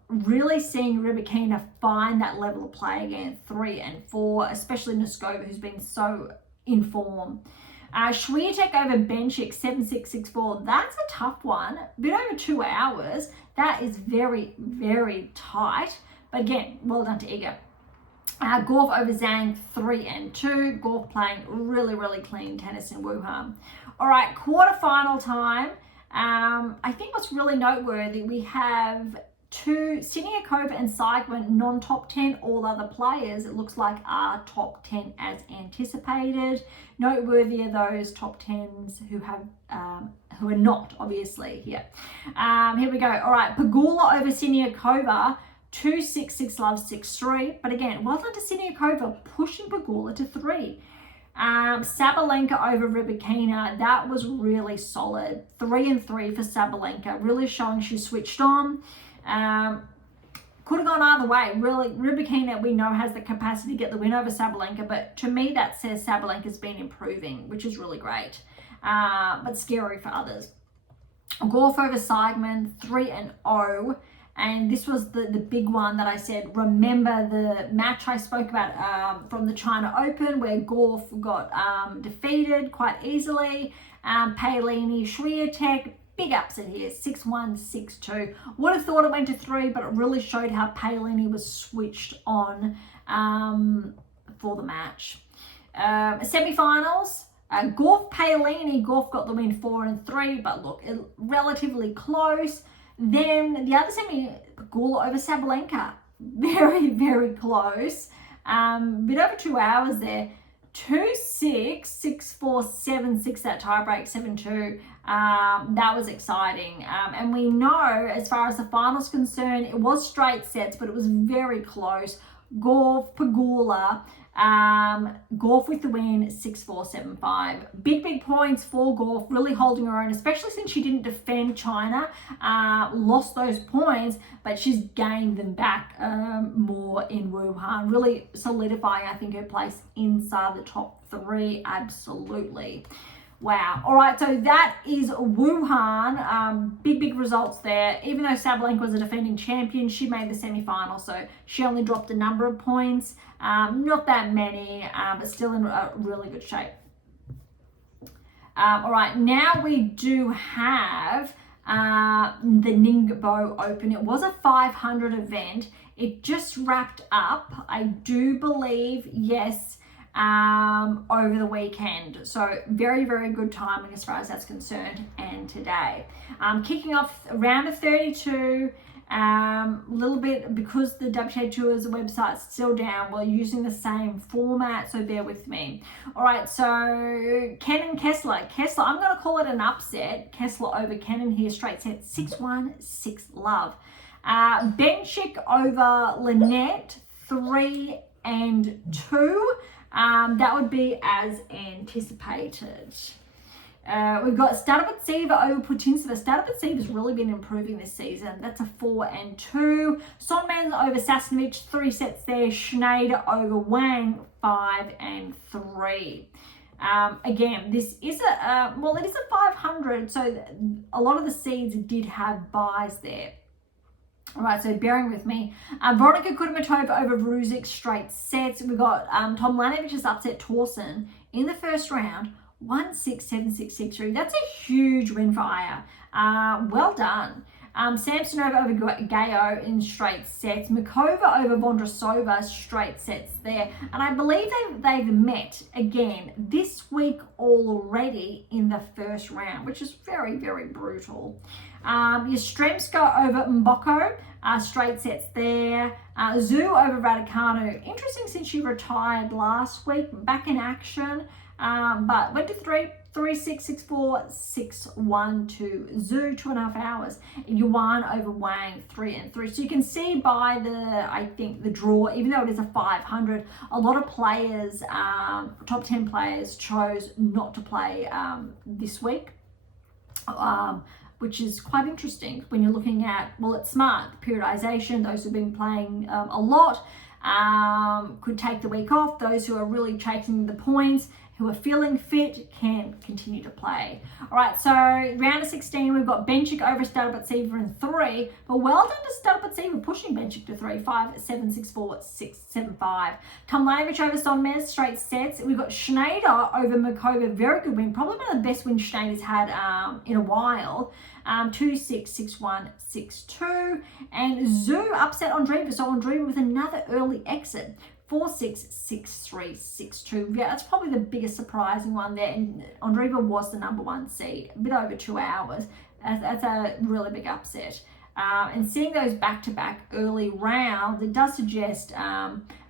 Really seeing Rybakina find that level of play again, 3-4, especially Noskova, who's been so in form. Swiatek over Benchik, 7-6, 6-4. That's a tough one. A bit over 2 hours. That is very, very tight. But again, well done to Iga. Gorf over Zhang, 3-2. Gorf playing really, really clean tennis in Wuhan. All right, quarterfinal time. I think what's really noteworthy, we have Siniakova and Seigman non-top 10. All other players, it looks like, are top 10 as anticipated. Noteworthy are those top 10s who are not, obviously, here. Here we go. All right, Pegula over Siniakova. 2-6, 6-love, 6-3. But again, well done to Siniakova, pushing Pegula to 3. Sabalenka over Rybakina. That was really solid. 3-3 for Sabalenka. Really showing she switched on. Could have gone either way. Really, Rybakina, we know, has the capacity to get the win over Sabalenka. But to me, that says Sabalenka's been improving, which is really great. But scary for others. Gorf over Seigman, 3-0. And this was the big one that I said, remember the match I spoke about from the China Open where Gorf got defeated quite easily. Paolini, Swiatek, big upset here, 6-1, 6-2. Would have thought it went to 3, but it really showed how Paolini was switched on for the match. Semi-finals. Gorf, Paolini. Gorf got the win 4-3, but look, relatively close. Then the other semi, Pegula over Sabalenka. Very, very close. Bit over 2 hours there. 2-6, 6-4, 7-6, that tiebreak, 7-2. That was exciting. And we know, as far as the finals concerned, it was straight sets, but it was very close. Gauff, Pegula, Gauff with the win, 6-4, 7-5. Big points for Gauff, really holding her own, especially since she didn't defend China, lost those points, but she's gained them back more in Wuhan, really solidifying, I think, her place inside the top 3, absolutely. Wow. All right, so that is Wuhan. Big results there. Even though Sabalenka was a defending champion, she made the semi-final, so she only dropped a number of points. Not that many, but still in really good shape. All right, now we do have the Ningbo Open. It was a 500 event. It just wrapped up, I do believe, yes, over the weekend. So very good timing as far as that's concerned. And today, kicking off round of 32, a little bit because the WTA Tour's website's still down, we're using the same format, so bear with me. All right, so Kenin Kessler, I'm going to call it an upset. Kessler over Kenin here, straight set, 6-1, 6-love. Benchik over Lynette, 3-2. That would be as anticipated. We've got Stanobatseva over Putintseva. Stanobatseva's really been improving this season. That's a 4-2. Sonman over Sasnovich, 3 sets there. Schneider over Wang, 5-3. Again, this is it is a 500, so a lot of the seeds did have buys there. All right, so bearing with me. Veronika Kudermetova over Ruzic, straight sets. We've got Tomljanovich's upset Torsen in the first round, 1-6, 7-6, 6-3. That's a huge win for Aya. Well done. Samsonova over Gayo in straight sets. Mikova over Vondrasova, straight sets there. And I believe they've met again this week already in the first round, which is very brutal. Yastremska over Mboko, straight sets there. Zhu over Raducanu. Interesting since she retired last week, back in action. But went to 3-6, 6-4, 6-1 Zhu, 2.5 hours. Yuan over Wang, 3-3. So you can see by the draw, even though it is a 500, a lot of players, top 10 players, chose not to play this week. Which is quite interesting when you're looking at, well, it's smart, periodization. Those who've been playing a lot could take the week off. Those who are really chasing the points, who are feeling fit, can continue to play. All right, so round of 16, we've got Benchik over Stanobatseva in 3, but well done to Stanobatseva pushing Benchik to 3, 5-7, 6-4, 6-7-5. Tomljanovic over Sonmez, straight sets. We've got Schneider over Mikova, very good win, probably one of the best wins Schneider's had in a while. 2-6, 6-1, 6-2. And Zhu upset Andreeva, so Andreeva with another early exit. 4-6, 6-3, 6-2. Yeah, that's probably the biggest surprising one there. And Andreeva was the number 1 seed, a bit over 2 hours. That's a really big upset. And seeing those back-to-back early rounds, it does suggest,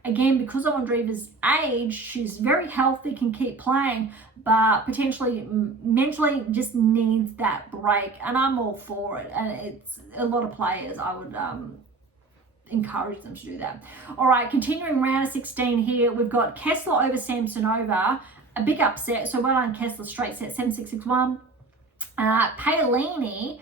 again, because of Andreeva's age, she's very healthy, can keep playing, but potentially mentally just needs that break. And I'm all for it. And it's a lot of players, I would encourage them to do that. All right, continuing round of 16 here, we've got Kessler over Samsonova, a big upset. So well done, Kessler, straight set, 7-6, 6-1. Paolini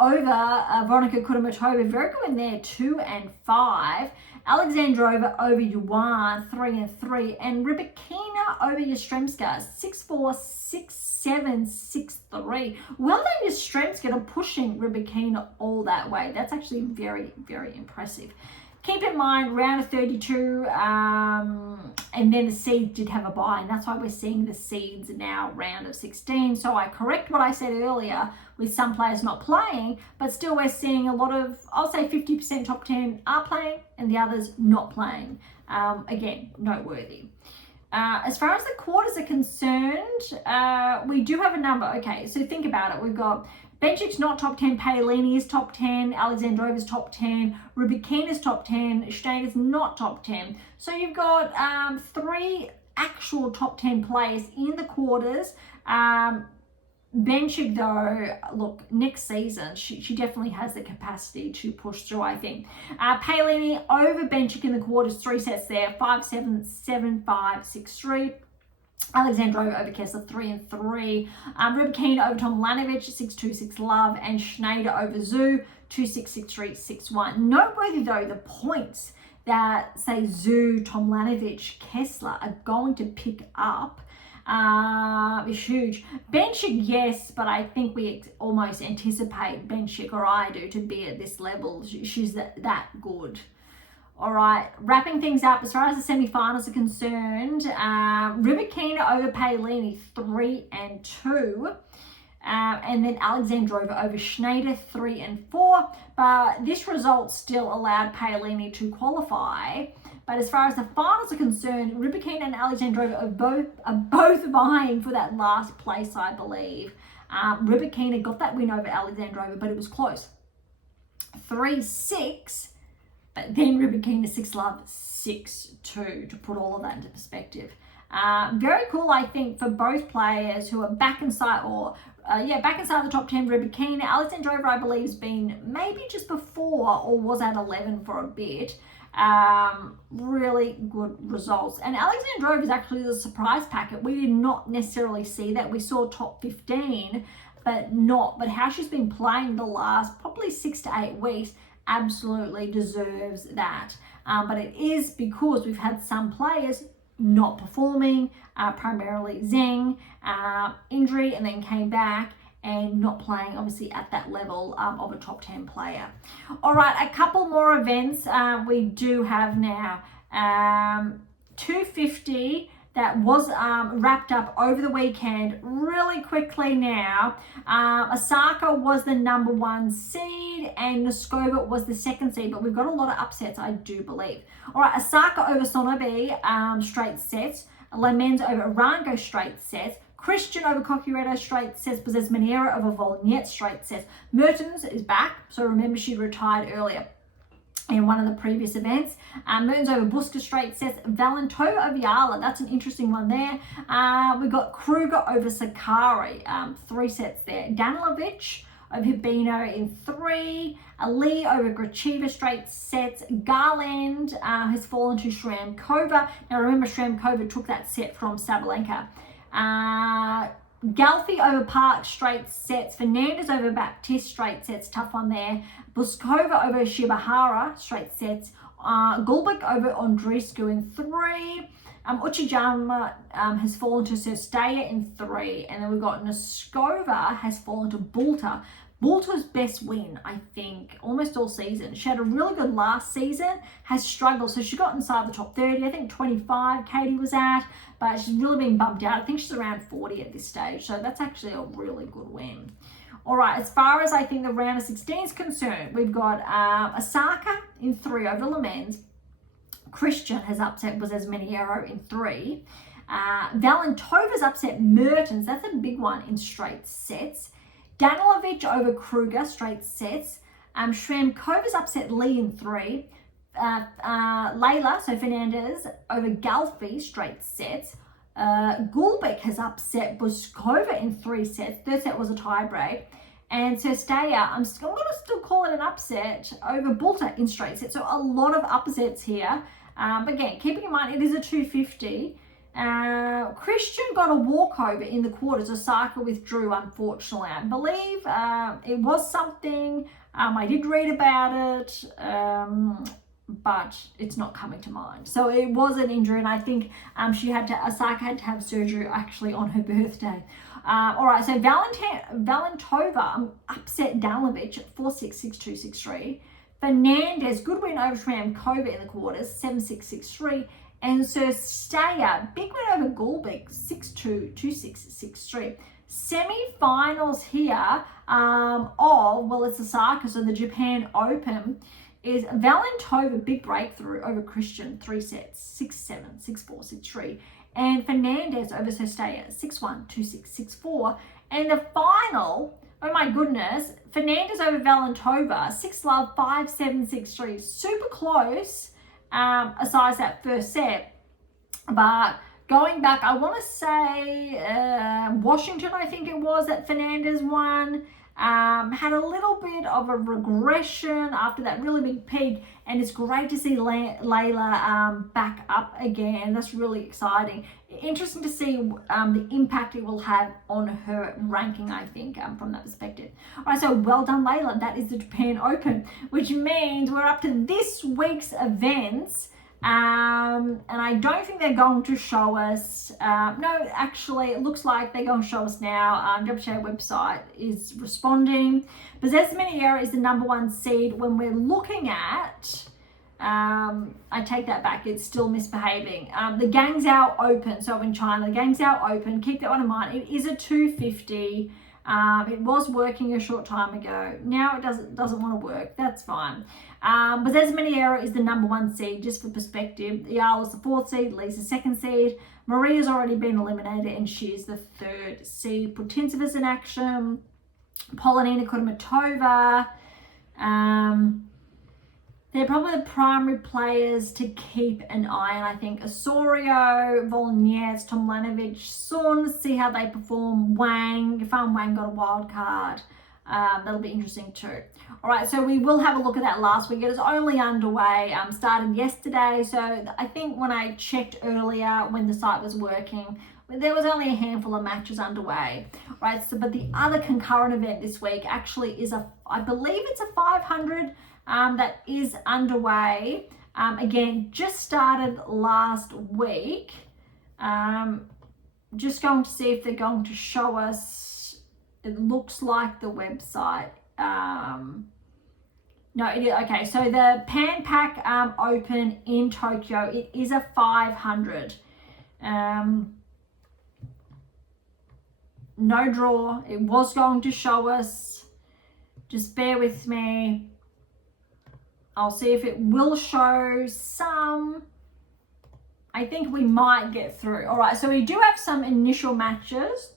over Veronika Kudermetova, very good in there, 2-5. Alexandrova over Yuan, 3-3. And Rybakina over Yastremska, 6-4, 6-7, 6-3. Well done, Yastremska, pushing Rybakina all that way. That's actually very impressive. Keep in mind, round of 32, and then the seeds did have a bye, and that's why we're seeing the seeds now round of 16. So I correct what I said earlier with some players not playing, but still we're seeing a lot of, I'll say 50% top 10 are playing and the others not playing. Again, noteworthy. As far as the quarters are concerned, we do have a number. Okay, so think about it. We've got Benchik's not top 10, Paolini is top 10, Alexandrova's top 10, Rybakina's top 10, Schneider's not top 10. So you've got 3 actual top 10 players in the quarters. Benchik, though, look, next season, she definitely has the capacity to push through, I think. Paolini over Benchik in the quarters, 3 sets there, 5-7, 7-5, 6-3. Alexandrova over Kessler, 3-3. Rybakina over Tomljanovic, 6-2, 6-love. And Schneider over Zhu, 2-6, 6-3, 6-1. Noteworthy, though, the points that, say, Zhu, Tomljanovic, Kessler are going to pick up is huge. Benchik, yes, but I think we almost anticipate Benchik, or I do, to be at this level. She's that good. All right, wrapping things up, as far as the semi-finals are concerned, Rybakina over Paolini, 3-2. And then Alexandrova over Schneider, 3-4. But this result still allowed Paolini to qualify. But as far as the finals are concerned, Rybakina and Alexandrova are both vying for that last place, I believe. Rybakina got that win over Alexandrova, but it was close. 3-6, but then Rybakina 6-love, 6-2, to put all of that into perspective. Very cool, I think, for both players who are back inside, back inside the top 10. Rybakina, Alexandrova, I believe, has been maybe just before or was at 11 for a bit. Really good results. And Alexandrova is actually the surprise packet. We did not necessarily see that. We saw top 15, but how she's been playing the last probably 6 to 8 weeks absolutely deserves that. But it is because we've had some players not performing, primarily Zheng, injury, and then came back and not playing, obviously, at that level of a top 10 player. All right, a couple more events we do have now. 250 that was wrapped up over the weekend really quickly now. Osaka was the #1 seed and Noskova was the 2nd seed, but we've got a lot of upsets, I do believe. All right, Osaka over Sonobe, straight sets. Lemens over Arango, straight sets. Christian over Cocchiaretto, straight sets. Possess Manera over Volnyet, straight sets. Mertens is back, so remember she retired earlier in one of the previous events. Mertens over Buska, straight sets. Valentova over Yala, that's an interesting one there. We got Kruger over Sakari, 3 sets there. Danilovic over Hibino in 3. Ali over Gracheva, straight sets. Garland has fallen to Shramkova. Now remember, Shramkova took that set from Sabalenka. Galfi over Park, straight sets. Fernandez over Baptiste, straight sets. Tough one there. Buskova over Shibahara, straight sets. Gulbik over Andreescu in 3. Uchijama has fallen to Sersteya in 3. And then we've got Noskova has fallen to Bulta. Bulta's best win, I think, almost all season. She had a really good last season, has struggled. So she got inside the top 30, I think 25 Katie was at, but she's really been bumped out. I think she's around 40 at this stage. So that's actually a really good win. All right, as far as I think the round of 16 is concerned, we've got Osaka in 3 over Lemens. Christian has upset Bozes Meniero in 3. Valentova's upset Mertens. That's a big one in straight sets. Danilovic over Kruger, straight sets. Shramkova's upset Lee in 3. Layla, so Fernandez, over Galfi, straight sets. Gulbik has upset Buskova in 3 sets. 3rd set was a tie break. And Sersteya, I'm going to still call it an upset over Bulta in straight sets. So a lot of upsets here. But again, keeping in mind, it is a 250. Christian got a walkover in the quarters. Osaka withdrew, unfortunately. I believe it was something. I did read about it, but it's not coming to mind. So it was an injury, and I think Osaka had to have surgery actually on her birthday. All right, so Valentova upset Danilovic 4-6, 6-2, 6-3. Fernandez, good win over Shramkova in the quarters, 7-6, 6-3. And Sersteya, big win over Gulbik, 6-2, 2-6, 6-3. Semi-finals here it's Osaka, so the Japan Open, is Valentova, big breakthrough over Christian, 3 sets, 6-7, 6-4, 6-3. And Fernandez over Sersteya, 6-1, 2-6, 6-4. And the final, oh my goodness, Fernandez over Valentova, 6-love, 5-7, 6-3. Super close. Aside that first set, but Going back, I want to say Washington, I think it was, that Fernandez won. Had a little bit of a regression after that really big peak, and it's great to see Layla back up again. That's really exciting. Interesting to see the impact it will have on her ranking, I think, from that perspective. All right, so well done, Layla. That is the Japan Open, which means we're up to this week's events. And I don't think they're going to show us, no, actually it looks like they're going to show us now. WTA website is responding. Possess Many Era is the #1 seed. When we're looking at, I take that back, it's still misbehaving. The Guangzhou Open, so in China, the Guangzhou Open, keep that one in mind. It is a 250. It was working a short time ago. Now it doesn't want to work. That's fine. Possess Many Era is the #1 seed, just for perspective. Yala's the 4th seed, Lee's the 2nd seed. Maria's already been eliminated, and she is the 3rd seed. Putintseva in action. Polonina Kudermetova. They're probably the primary players to keep an eye on, I think. Osorio, Volonyets, Tomljanovic, Sun, see how they perform. Wang, Fan Wang got a wild card. That'll be interesting too. All right, so we will have a look at that last week. It is only underway, started yesterday. So I think when I checked earlier when the site was working, there was only a handful of matches underway. Right, so but the other concurrent event this week actually is I believe it's a 500 that is underway. Again, just started last week. Just going to see if they're going to show us. It looks like the website. No, it is okay. So the Pan Pac Open in Tokyo, it is a 500. No draw. It was going to show us. Just bear with me. I'll see if it will show some. I think we might get through. All right, so we do have some initial matches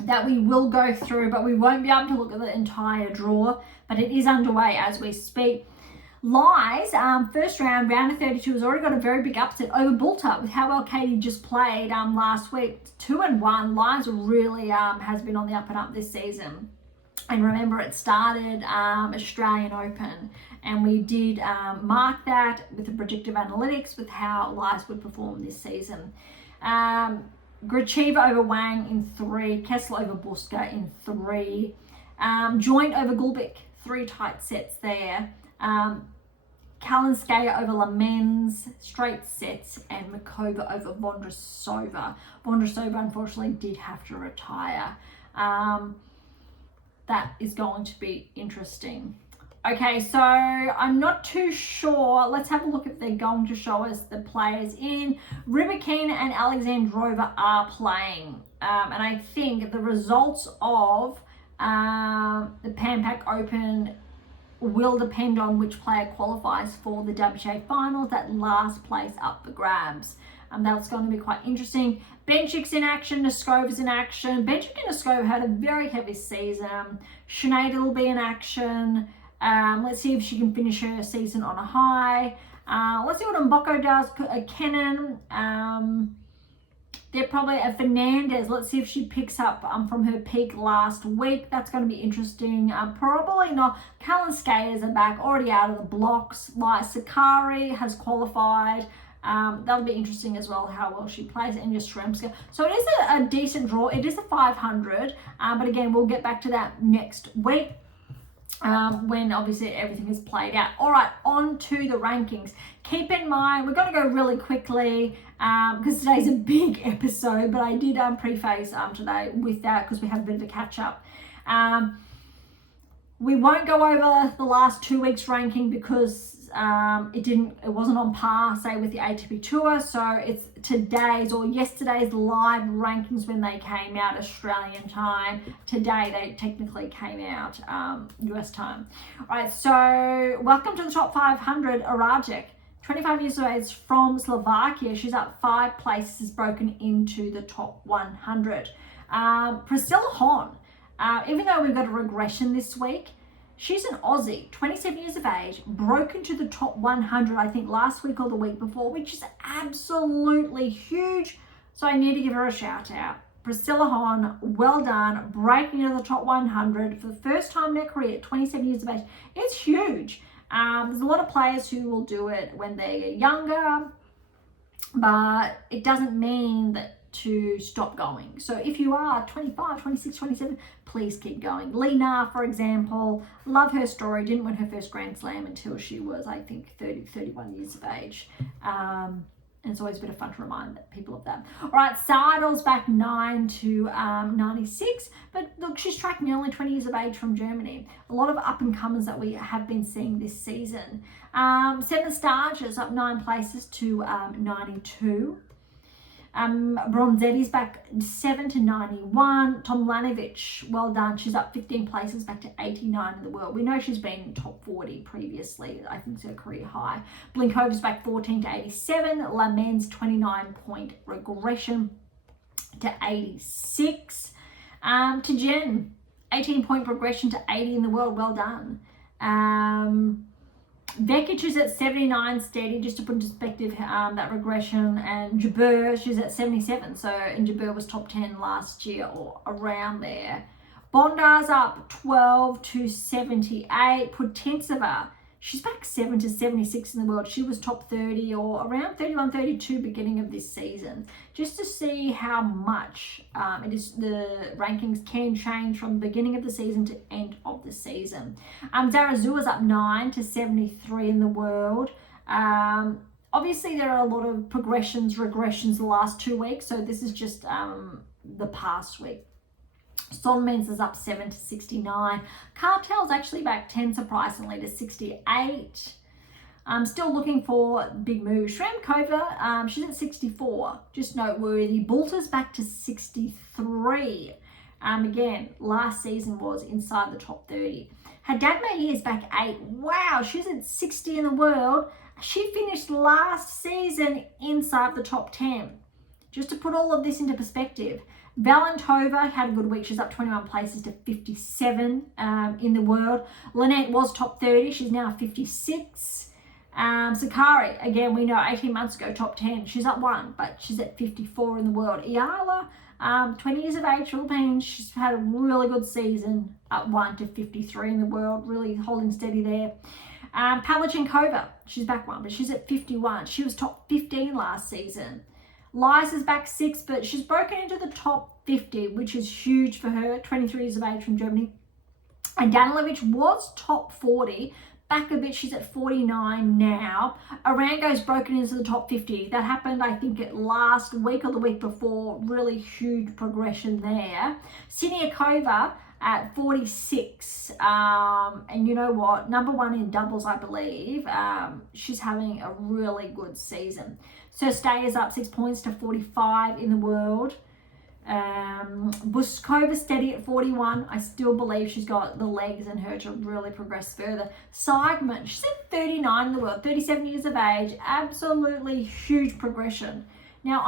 that we will go through, but we won't be able to look at the entire draw, but it is underway as we speak. Lies, first round of 32 has already got a very big upset over Bulta with how well Katie just played last week. 2-1. Lies really has been on the up and up this season. And remember, it started Australian Open, and we did mark that with the predictive analytics with how Lies would perform this season. Gracheva over Wang in 3, Kessler over Buska in 3, Joint over Gulbik, 3 tight sets there. Kalinskaya over Lamens, straight sets, and Makova over Vondrasova. Vondrasova unfortunately did have to retire. That is going to be interesting. Okay, so I'm not too sure. Let's have a look if they're going to show us the players in. Rybakina and Alexandrova are playing. And I think the results of the Pan Pac Open will depend on which player qualifies for the WTA finals. That last place up for grabs. That's going to be quite interesting. Benchik's in action, Neskova's in action. Benchik and Neskova had a very heavy season. Sinead will be in action. Let's see if she can finish her season on a high. Let's see what Mboko does. Kenin, they're probably a Fernandez. Let's see if she picks up from her peak last week. That's going to be interesting. Probably not. Kalinskaya's are back, already out of the blocks. Like Sakari has qualified. That'll be interesting as well, how well she plays. And Yastremska. So it is a decent draw. It is a 500. But again, we'll get back to that next week. When obviously everything is played out. All right, on to the rankings. Keep in mind, we're going to go really quickly because today's a big episode, but I did preface today with that because we have a bit of a catch up. We won't go over the last 2 weeks ranking because it wasn't on par, say, with the ATP Tour. So it's today's or yesterday's live rankings when they came out Australian time. Today they technically came out US time. All right, so welcome to the top 500. Arajek, 25 years of age, from Slovakia. She's up 5 places, broken into the top 100. Priscilla Hon, even though we've got a regression this week, She's an Aussie, 27 years of age, broke into the top 100, I think last week or the week before, which is absolutely huge. So I need to give her a shout out. Priscilla Hon, well done, breaking into the top 100 for the first time in her career, 27 years of age. It's huge. There's a lot of players who will do it when they're younger, but it doesn't mean that to stop going. So if you are 25, 26, 27, please keep going. Lee Na, for example, love her story, didn't win her first Grand Slam until she was, I think, 30, 31 years of age. And it's always a bit of fun to remind people of that. All right, Seidel's back 9 to 96, but look, she's tracking only 20 years of age from Germany. A lot of up-and-comers that we have been seeing this season. Seven Starches up 9 places to 92. Bronzetti's back 7 to 91. Tomljanovic, well done. She's up 15 places back to 89 in the world. We know she's been top 40 previously. I think it's her career high. Blinkova's back 14 to 87. Lamen's 29-point regression to 86. To Jen, 18-point progression to 80 in the world. Well done. Vekic is at 79 steady, just to put in perspective that regression, and Jabeur, she's at 77, so and Jabeur was top 10 last year or around there. Bondar's up 12 to 78. Putintseva, she's back 7 to 76 in the world. She was top 30 or around 31, 32 beginning of this season. Just to see how much it is, the rankings can change from the beginning of the season to end of the season. Zarazua's up 9 to 73 in the world. Obviously, there are a lot of progressions, regressions the last 2 weeks, so this is just the past week. Sonmens is up 7 to 69. Cartel's actually back 10, surprisingly, to 68. I'm still looking for big moves. Shramkova, she's at 64. Just noteworthy. Bulter's back to 63. Again, last season was inside the top 30. Haddad-Maher is back 8. Wow, she's at 60 in the world. She finished last season inside the top 10. Just to put all of this into perspective. Valentova had a good week. She's up 21 places to 57 in the world. Lynette was top 30. She's now 56. Sakari, again, we know 18 months ago, top 10. She's up 1, but she's at 54 in the world. Iala, 20 years of age, Philippines. She's had a really good season, up 1 to 53 in the world. Really holding steady there. Pavlyuchenkova, she's back 1, but she's at 51. She was top 15 last season. Liza's back 6, but she's broken into the top 50, which is huge for her, 23 years of age from Germany. And Danilovic was top 40, back a bit, she's at 49 now. Arango's broken into the top 50. That happened, I think, last week or the week before. Really huge progression there. Siniakova at 46. And you know what? Number 1 in doubles, I believe. She's having a really good season. Serstay is up 6 points to 45 in the world. Buskova steady at 41. I still believe she's got the legs in her to really progress further. Seigman, she's at 39 in the world, 37 years of age. Absolutely huge progression. Now,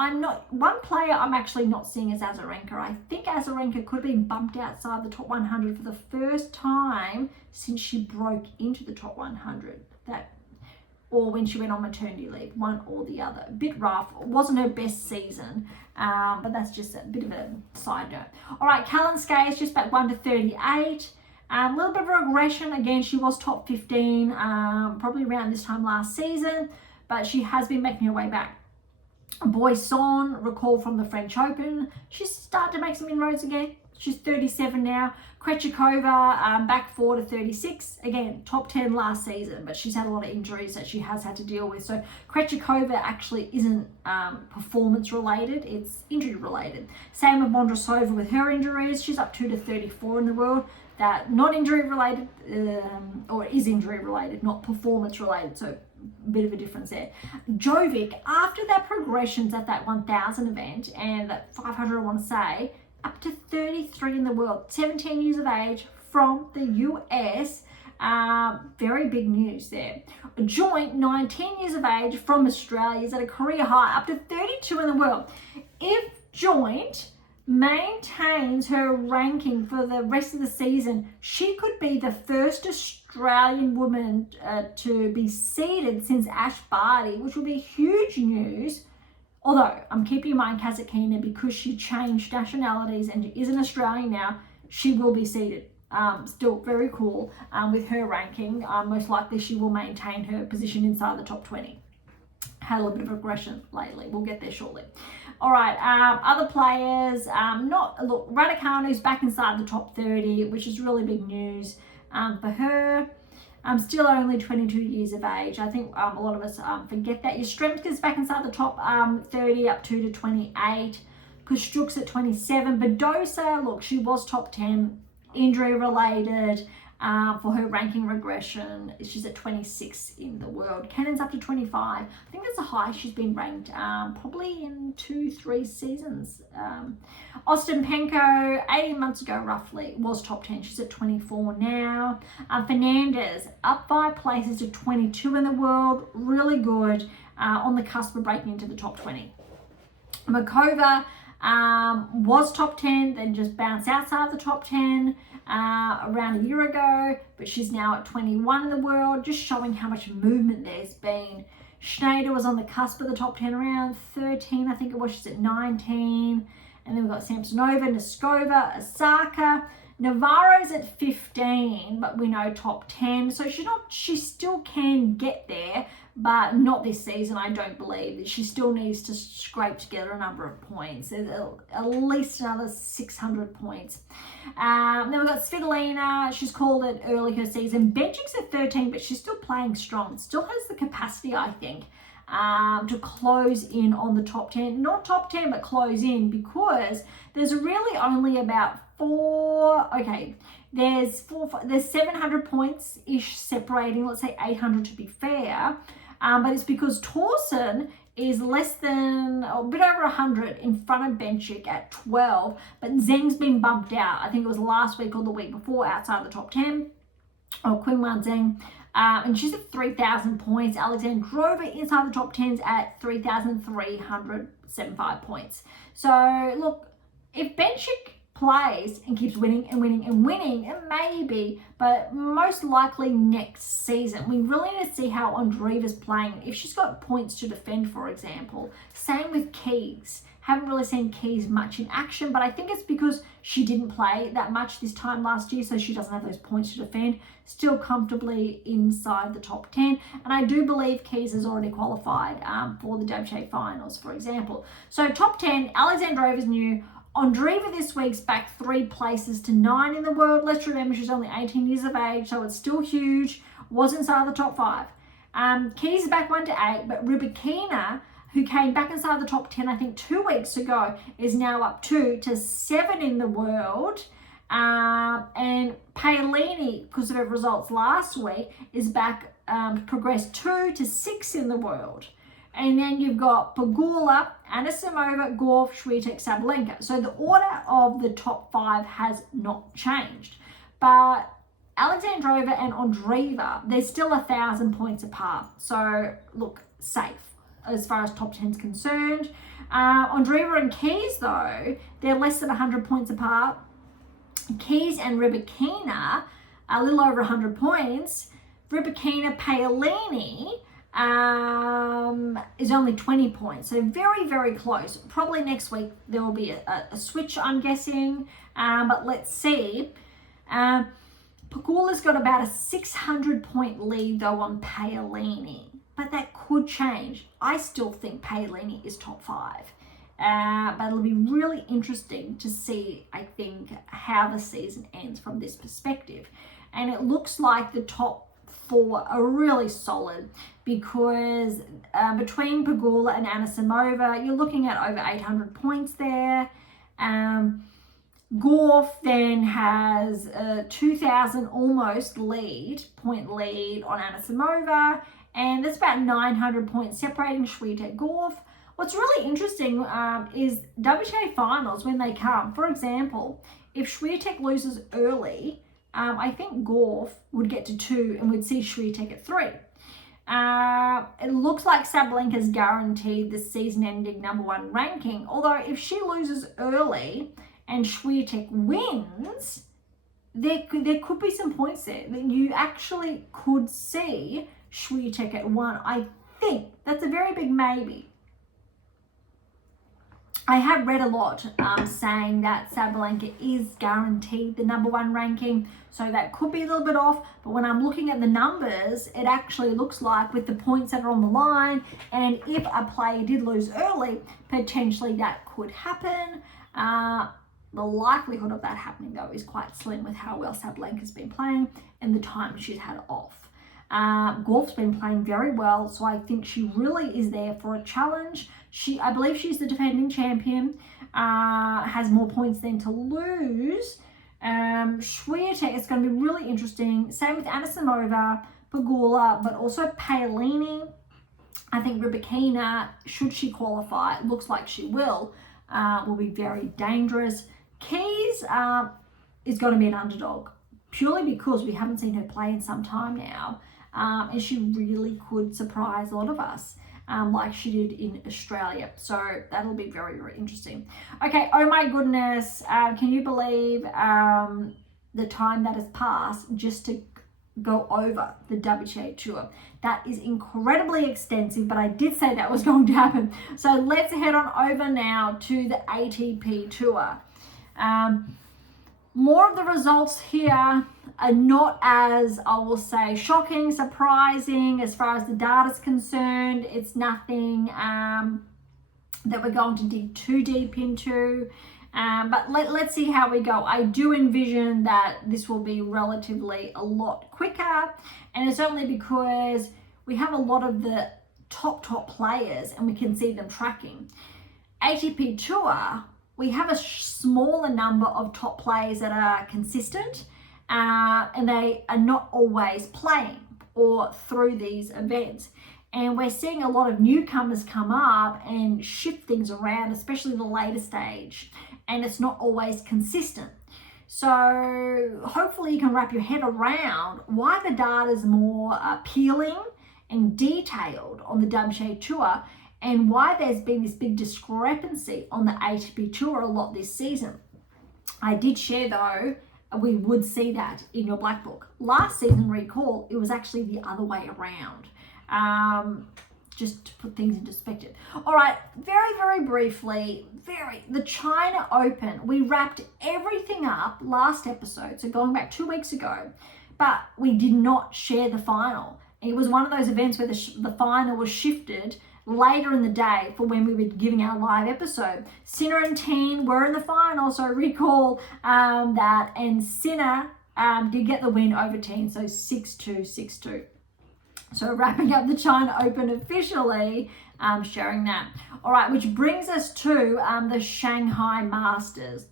one player I'm actually not seeing is Azarenka. I think Azarenka could have been bumped outside the top 100 for the first time since she broke into the top 100. Or when she went on maternity leave, one or the other. A bit rough. It wasn't her best season, but that's just a bit of a side note. All right, Kalinskaya is just back 1 to 38. A little bit of regression. Again, she was top 15 probably around this time last season, but she has been making her way back. Boisson, recall from the French Open. She's starting to make some inroads again. She's 37 now. Krejcikova, back 4 to 36. Again, top 10 last season, but she's had a lot of injuries that she has had to deal with. So Krejcikova actually isn't performance related, it's injury related. Same with Mondrasova with her injuries. She's up 2 to 34 in the world. That not injury related, or is injury related, not performance related. So a bit of a difference there. Jovic, after that progressions at that 1000 event and that 500, I want to say, up to 33 in the world, 17 years of age from the US. Very big news there. A joint 19 years of age from Australia is at a career high, up to 32 in the world. If joint maintains her ranking for the rest of the season, she could be the first Australian woman to be seeded since Ash Barty, which would be huge news. Although I'm keeping in mind Kazakhstan, because she changed nationalities and is an Australian now, she will be seeded. Still very cool with her ranking. Most likely she will maintain her position inside the top 20. Had a little bit of aggression lately. We'll get there shortly. All right, other players, look, Raducanu's back inside the top 30, which is really big news for her. Still only 22 years of age. I think a lot of us forget that. Yastremska's back inside the top 30 up to 28. Kostruk's at 27. Badosa, look, she was top 10, injury related. For her ranking regression, she's at 26 in the world. Cannon's up to 25. I think that's the highest she's been ranked, probably in 2-3 seasons. Ostapenko, 18 months ago roughly, was top 10. She's at 24 now. Fernandez, up 5 places to 22 in the world. Really good, on the cusp of breaking into the top 20. Makova was top 10, then just bounced outside the top 10 around a year ago, but she's now at 21 in the world, just showing how much movement there's been. Schneider was on the cusp of the top 10 around 13, I think it was. She's at 19. And then we've got Samsonova, Noskova, Osaka. Navarro's at 15, but we know top 10. So she still can get there, but not this season, I don't believe. She still needs to scrape together a number of points, at least another 600 points. Then we've got Svitolina. She's called it early her season. Berge's at 13, but she's still playing strong. Still has the capacity, I think, to close in on the top 10. Not top 10, but close in, because there's really only about there's 700 points-ish separating, let's say 800 to be fair. But it's because Torsen is less than, a bit over 100 in front of Benchik at 12, but Zheng's been bumped out. I think it was last week or the week before, outside the top 10, or Qinwen Zheng. And she's at 3,000 points. Alexandrova inside the top 10s at 3,375 points. So look, if Benchik plays and keeps winning and winning and winning, and maybe, but most likely next season, we really need to see how Andreeva's playing. If she's got points to defend, for example. Same with Keys. Haven't really seen Keys much in action, but I think it's because she didn't play that much this time last year, so she doesn't have those points to defend. Still comfortably inside the top 10, and I do believe Keys has already qualified for the WTA finals, for example. So top 10, Alexandrova's new. Andreeva this week's back 3 places to 9 in the world. Let's remember she's only 18 years of age, so it's still huge. Was inside the top 5. Keys is back 1 to 8, but Rybakina, who came back inside the top 10, I think 2 weeks ago, is now up 2 to 7 in the world. And Paolini, because of her results last week, is back, progressed 2 to 6 in the world. And then you've got Pegula, Anisimova, Gauff, Swiatek, Sabalenka. So the order of the top 5 has not changed. But Alexandrova and Andreeva, they're still 1,000 points apart. So look, safe as far as top 10 is concerned. Andreeva and Keys, though, they're less than 100 points apart. Keys and Rybakina, a little over 100 points. Rybakina, Paolini is only 20 points. So very, very close. Probably next week there will be a switch, I'm guessing. But let's see. Pegula's got about a 600 point lead though on Paolini. But that could change. I still think Paolini is top 5. But it'll be really interesting to see, I think, how the season ends from this perspective. And it looks like the top 4 are really solid, because between Pegula and Anisimova, you're looking at over 800 points there. Gauff then has a 2,000 almost point lead on Anisimova, and there's about 900 points separating Swiatek Gauff. What's really interesting is WTA finals when they come. For example, if Swiatek loses early, I think Gauff would get to 2 and we'd see Swiatek at 3. It looks like Sabalenka's guaranteed the season-ending #1 ranking. Although if she loses early and Swiatek wins, there could be some points there that you actually could see Swiatek at 1. I think that's a very big maybe. I have read a lot saying that Sabalenka is guaranteed the #1 ranking, so that could be a little bit off. But when I'm looking at the numbers, it actually looks like with the points that are on the line, and if a player did lose early, potentially that could happen. The likelihood of that happening, though, is quite slim with how well Sabalenka's been playing and the time she's had off. Golf's been playing very well, so I think she really is there for a challenge. I believe she's the defending champion, has more points than to lose. Swiatek is going to be really interesting. Same with Anisimova, Pegula, but also Paolini. I think Rybakina, should she qualify, it looks like she will be very dangerous. Keys is going to be an underdog, purely because we haven't seen her play in some time now. And she really could surprise a lot of us, like she did in Australia. So that'll be very, very interesting. Okay, oh my goodness. Can you believe the time that has passed just to go over the WTA Tour? That is incredibly extensive, but I did say that was going to happen. So let's head on over now to the ATP Tour. More of the results here are not as, I will say, shocking, surprising as far as the data is concerned. It's nothing that we're going to dig too deep into. But let's see how we go. I do envision that this will be relatively a lot quicker. And it's only because we have a lot of the top players and we can see them tracking. ATP Tour, we have a smaller number of top players that are consistent and they are not always playing or through these events. And we're seeing a lot of newcomers come up and shift things around, especially the later stage. And it's not always consistent. So hopefully you can wrap your head around why the data is more appealing and detailed on the WTA Tour, and why there's been this big discrepancy on the ATP Tour a lot this season. I did share, though, we would see that in your black book. Last season, recall, it was actually the other way around. Just to put things in perspective. All right, very, very briefly, the China Open, we wrapped everything up last episode, so going back 2 weeks ago, but we did not share the final. It was one of those events where the final was shifted later in the day for when we were giving our live episode. Sinner and Teen were in the final, so recall that, and Sinner did get the win over Teen, so 6-2, 6-2. So wrapping up the China Open officially, sharing that. All right, which brings us to the Shanghai Masters.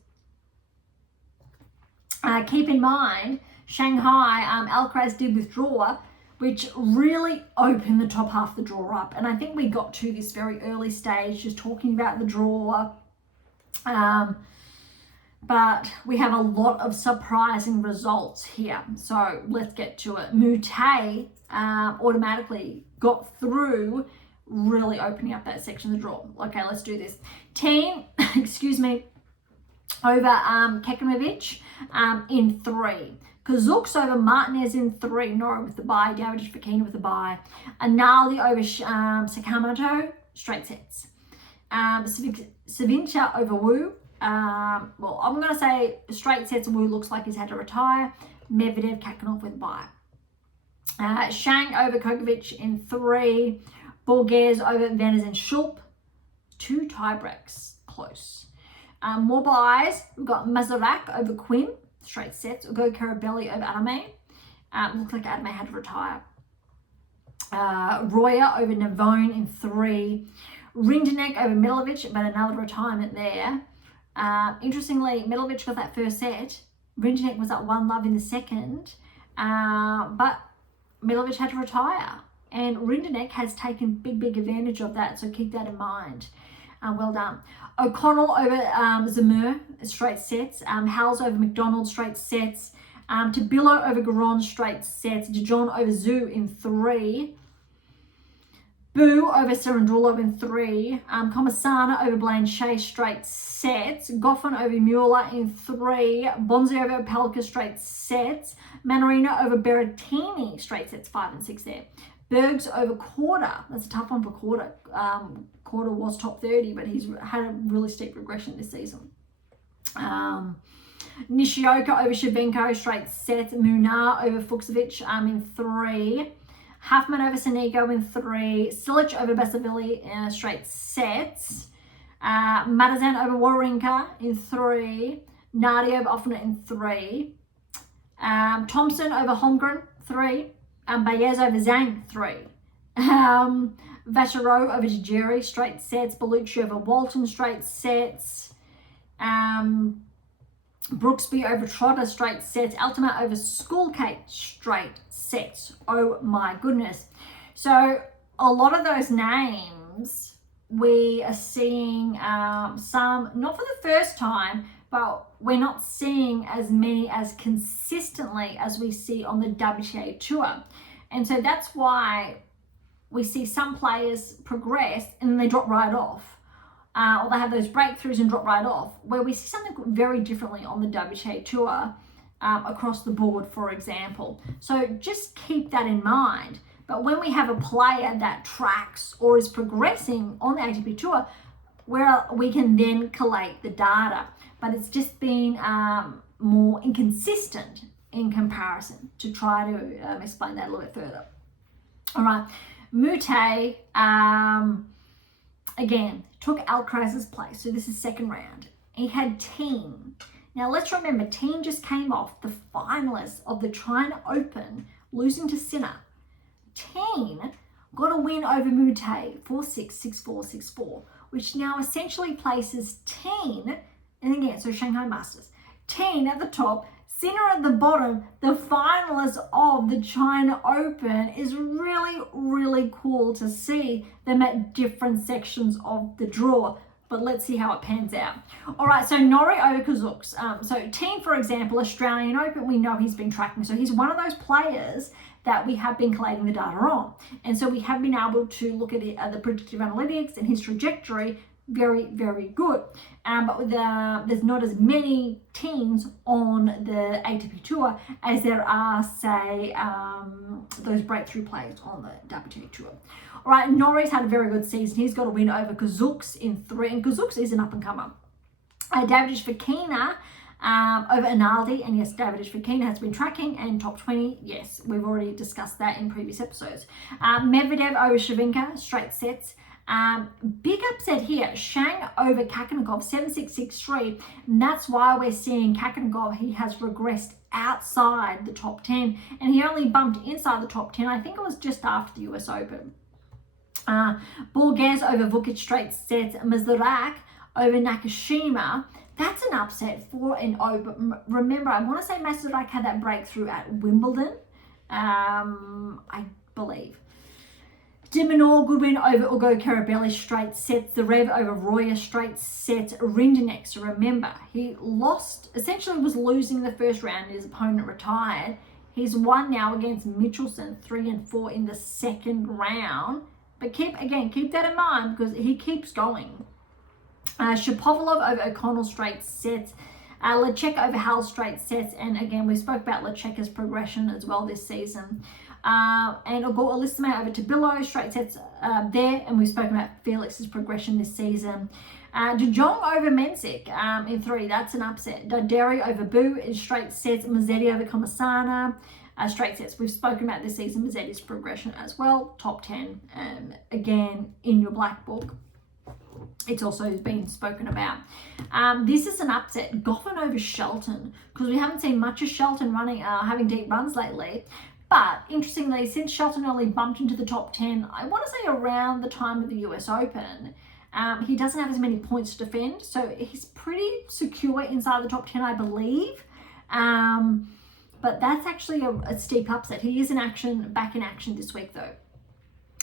Keep in mind, Shanghai, Alcaraz did withdraw, which really opened the top half of the draw up. And I think we got to this very early stage just talking about the draw. But we have a lot of surprising results here. So let's get to it. Mute automatically got through, really opening up that section of the draw. Okay, let's do this. Teen, excuse me, over Kekimovic in 3. Kazakhstan over Martinez in 3. Nora with the bye. David Fokina with the bye. Anali over Sakamoto, straight sets. Savincha over Wu. Well, I'm going to say straight sets. Wu looks like he's had to retire. Medvedev, Kakanov with bye. Shang over Kokovic in 3. Borges over Venez and Schulp. 2 tiebreaks. Close. More buys. We've got Mazarak over Quinn. Straight sets. We'll go Carabelli over Adame. Looks like Adame had to retire. Royer over Navone in 3. Rindenek over Milovic, but another retirement there. Interestingly, Milovic got that first set. Rindenek was at 1-love in the second. But Milovic had to retire. And Rindenek has taken big advantage of that, so keep that in mind. Well done. O'Connell over Zamir, straight sets. Howells over McDonald, straight sets. Tabillo over Garon, straight sets. Dijon over Zhu in 3. Boo over Cerundolo in 3. Comasana over Blanchet straight sets. Goffin over Mueller in 3. Bonzi over Opelka straight sets. Manarino over Berrettini straight sets 5 and 6 there. Berge over Korda. That's a tough one for Korda. Korda was top 30, but he's had a really steep regression this season. Nishioka over Shevchenko straight sets. Munar over Fuchsovich in 3. Huffman over Sanigo in 3. Silic over Basavili in straight sets. Matazan over Wawrinka in 3. Nardi over Offner in 3. Thompson over Holmgren 3. Baez over Zhang 3. Vachereau over Tajiri straight sets. Bellucci over Walton straight sets. Brooksby over Trotter straight sets. Altamont over Schoolcake straight sets. Oh my goodness. So a lot of those names we are seeing some, not for the first time, but we're not seeing as many as consistently as we see on the WTA Tour. And so that's why we see some players progress and then they drop right off. Or they have those breakthroughs and drop right off, where we see something very differently on the WTA Tour across the board, for example. So just keep that in mind. But when we have a player that tracks or is progressing on the ATP Tour, where we can then collate the data. But it's just been more inconsistent in comparison, to try to explain that a little bit further. All right, Mute, again, took Alcaraz's place. So this is second round. He had Teen. Now let's remember, Teen just came off the finalist of the China Open, losing to Sinner. Teen got a win over Mute, 4-6, 6-4, 6-4, which now essentially places Teen, and again, so Shanghai Masters, Teen at the top, Sinner at the bottom, the finalist of the China Open. Is really, really cool to see them at different sections of the draw. But let's see how it pans out. All right, so Norrie over Kazakhs. So Team, for example, Australian Open, we know he's been tracking. So he's one of those players that we have been collating the data on. And so we have been able to look at it, the predictive analytics and his trajectory. Very, very good. But there's not as many teams on the ATP Tour as there are, say, those breakthrough players on the WTA Tour. All right, Norrie's had a very good season. He's got a win over Kazakhs in 3, and Kazakhs is an up-and-comer. Davidovich Fokina over Analdi, and yes, Davidovich Fokina has been tracking, and top 20, yes, we've already discussed that in previous episodes. Medvedev over Shevchenko, straight sets. Big upset here, Shang over Kakanakov, 7-6, 6-3, and that's why we're seeing Kakanakov. He has regressed outside the top 10, and he only bumped inside the top 10, I think it was just after the US Open. Borges over Vukic, straight sets. Mazurak over Nakashima, that's an upset for an Open. Remember, I want to say Mazurak had that breakthrough at Wimbledon, I believe. Dimonor, good win over Ugo Carabelli, straight sets. Zverev over Roya, straight sets. Rindenek, so remember, he lost, essentially was losing the first round, his opponent retired. He's won now against Michelson, 3 and 4 in the second round. But keep that in mind, because he keeps going. Shapovalov over O'Connell, straight sets. Lechek over Hal, straight sets. And again, we spoke about Lechek's progression as well this season. And Olistime over Tabilo, straight sets there. And we've spoken about Felix's progression this season. De Jong over Mensik in 3, that's an upset. Darderi over Boo in straight sets. Mazzetti over Comasana, straight sets. We've spoken about this season, Mazzetti's progression as well. Top 10, again, in your black book. It's also been spoken about. This is an upset. Goffin over Shelton, because we haven't seen much of Shelton running, having deep runs lately. But interestingly, since Shelton only bumped into the top 10, I want to say around the time of the US Open, he doesn't have as many points to defend. So he's pretty secure inside the top 10, I believe. But that's actually a steep upset. He is back in action this week though.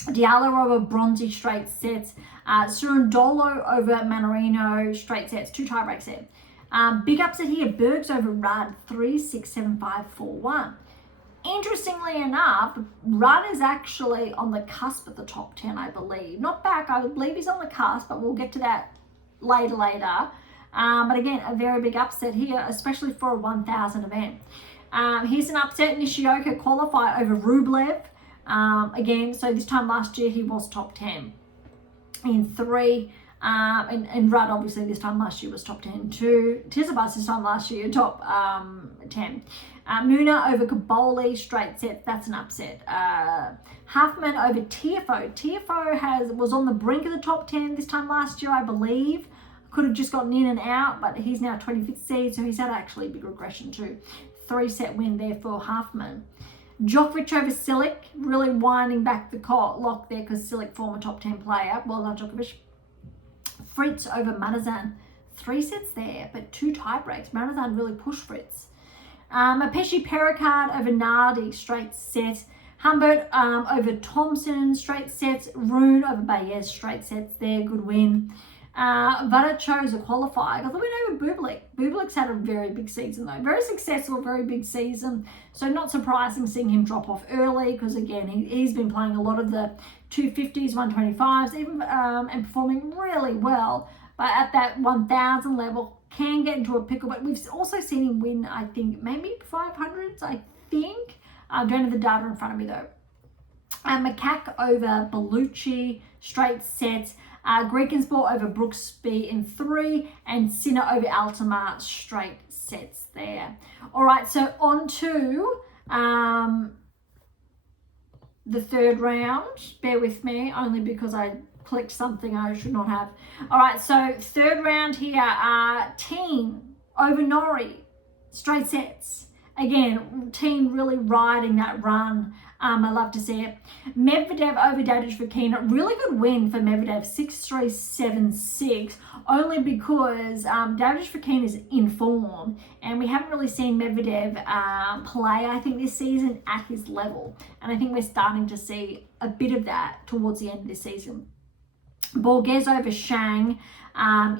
Diallo over Bronzy, straight sets. Surundolo over Manarino, straight sets. 2 tiebreaks there. Big upset here. Bergs over Rudd, 3-6, 7-5, 4-1. Interestingly enough, Rudd is actually on the cusp of the top 10, I believe. Not back, I believe he's on the cusp, but we'll get to that later. But again, a very big upset here, especially for a 1,000 event. Here's an upset. Nishioka qualified over Rublev. Again, so this time last year he was top 10 in 3. And Rudd, obviously, this time last year was top 10 too. Tsitsipas this time last year, top 10. Muna over Kaboli, straight set. That's an upset. Huffman over Tiafoe. Tiafoe was on the brink of the top 10 this time last year, I believe. Could have just gotten in and out, but he's now 25th seed, so he's had actually a big regression too. 3-set win there for Huffman. Djokovic over Silic, really winding back the lock there because Silic, former top 10 player. Well done, Djokovic. Fritz over Manazan. 3 sets there, but 2 tie breaks. Manazan really pushed Fritz. Apeshi Pericard over Nardi, straight set. Humbert over Thompson, straight sets. Rune over Baez, straight sets there, good win. Vada chose a qualified. Although we know with Bublik. Bublik's had a very big season though. Very successful, very big season. So not surprising seeing him drop off early because again, he's been playing a lot of the 250s, 125s, even and performing really well. But at that 1,000 level, can get into a pickle. But we've also seen him win, I think, maybe 500s, I think. I don't have the data in front of me though. Macaque over Bellucci, straight sets. Greekensport over Brooksby in 3, and Sinner over Altamar, straight sets there. All right, so on to the 3rd round. Bear with me, only because I clicked something I should not have. All right, so 3rd round here, Teen over Norrie, straight sets. Again, Teen really riding that run. I love to see it. Medvedev over Davidovich Fokina. Really good win for Medvedev, 6-3, 7-6, only because Davidovich Fokina is in form, and we haven't really seen Medvedev play, I think, this season at his level. And I think we're starting to see a bit of that towards the end of this season. Borges over Shang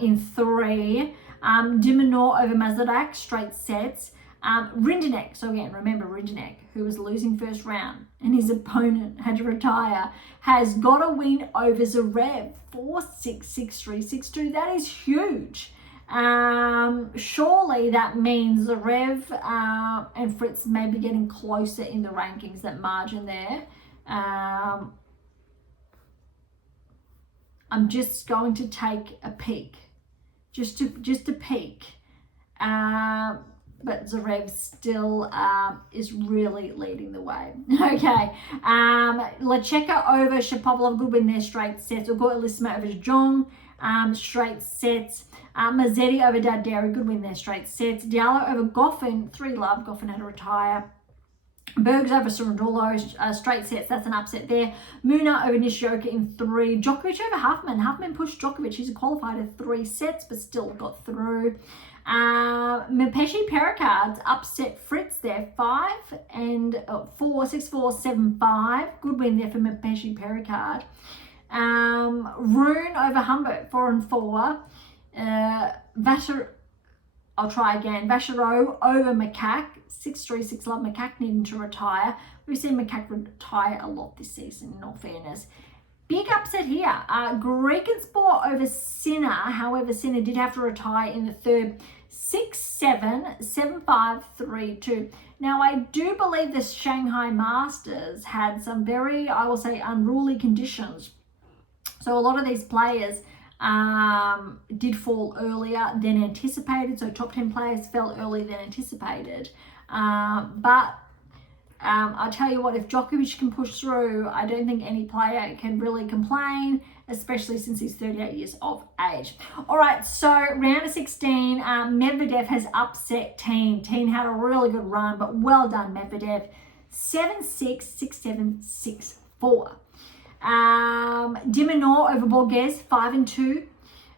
in 3. Dimonor over Mazarak, straight sets. Rindenek, so again, remember Rindenek, who was losing first round and his opponent had to retire, has got a win over Zverev, 4-6, 6-3, 6-2. That is huge. Surely that means Zverev and Fritz may be getting closer in the rankings, that margin there. I'm just going to take a peek, just a peek. But Zverev still is really leading the way. Okay. Lecheka over Shapovalov, good win there, straight sets. Ugo-Elisma over Jong, straight sets. Mazzetti over Daderi, good win there, straight sets. Diallo over Goffin, 3-love. Goffin had to retire. Berge over Sorrentino, straight sets. That's an upset there. Muna over Nishioka in 3. Djokovic over Huffman. Huffman pushed Djokovic. He's qualified at 3 sets, but still got through. Mepeshi Pericard's upset Fritz there, 5 and 4, 6-4, 7-5. Good win there for Mepeshi Pericard. Rune over Humbert, 4-4. I'll try again. Vachereau over Macaque, 6-3, 6-love. Macaque needing to retire. We've seen Macaque retire a lot this season, in all fairness. Big upset here. Grekensport over Sinner. However, Sinner did have to retire in the 3rd. 6-7, 7-5, 3-2. Now, I do believe the Shanghai Masters had some very, I will say, unruly conditions. So a lot of these players did fall earlier than anticipated. So top 10 players fell earlier than anticipated. But I'll tell you what, if Djokovic can push through, I don't think any player can really complain, especially since he's 38 years of age. All right, so round of 16, Medvedev has upset Teen. Teen had a really good run, but well done, Medvedev. 7-6, 6-7, 6-4. Dimonor over Borges, 5-2.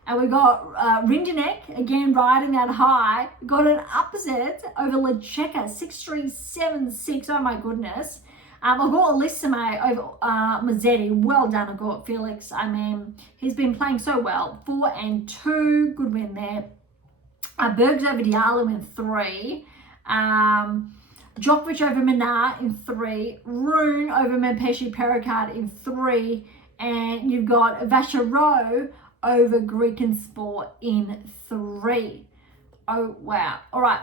And we got Rindenek, again, riding that high. Got an upset over Lecheka, 6-3, 7-6. Oh, my goodness. I've got Elisame over Mazzetti. Well done, I've got Felix. I mean, he's been playing so well. 4-2. Good win there. Bergs over Diallo in 3. Djokovic over Minar in 3, Rune over Mempeshi Pericard in 3, and you've got Vachereau over Griekenspor in 3. Oh, wow. All right.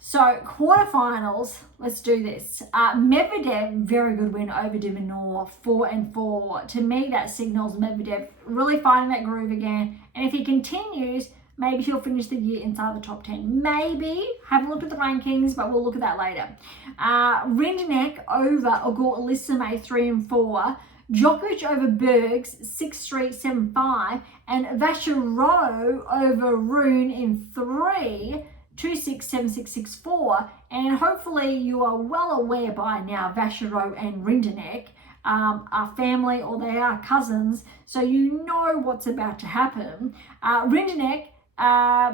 So, quarterfinals, let's do this. Medvedev, very good win over de Minaur, 4-4. To me, that signals Medvedev really finding that groove again. And if he continues, maybe he'll finish the year inside the top 10. Maybe. Haven't looked at the rankings, but we'll look at that later. Rinderknech over Ogor Elisame, 3-4. Djokovic over Berge, 6-3, 7-5. And Vachereau over Rune in 3. 2-6, 7-6, 6-4, and hopefully you are well aware by now Vachereau and Rinderknech are family, or they are cousins, so you know what's about to happen. Rinderknech,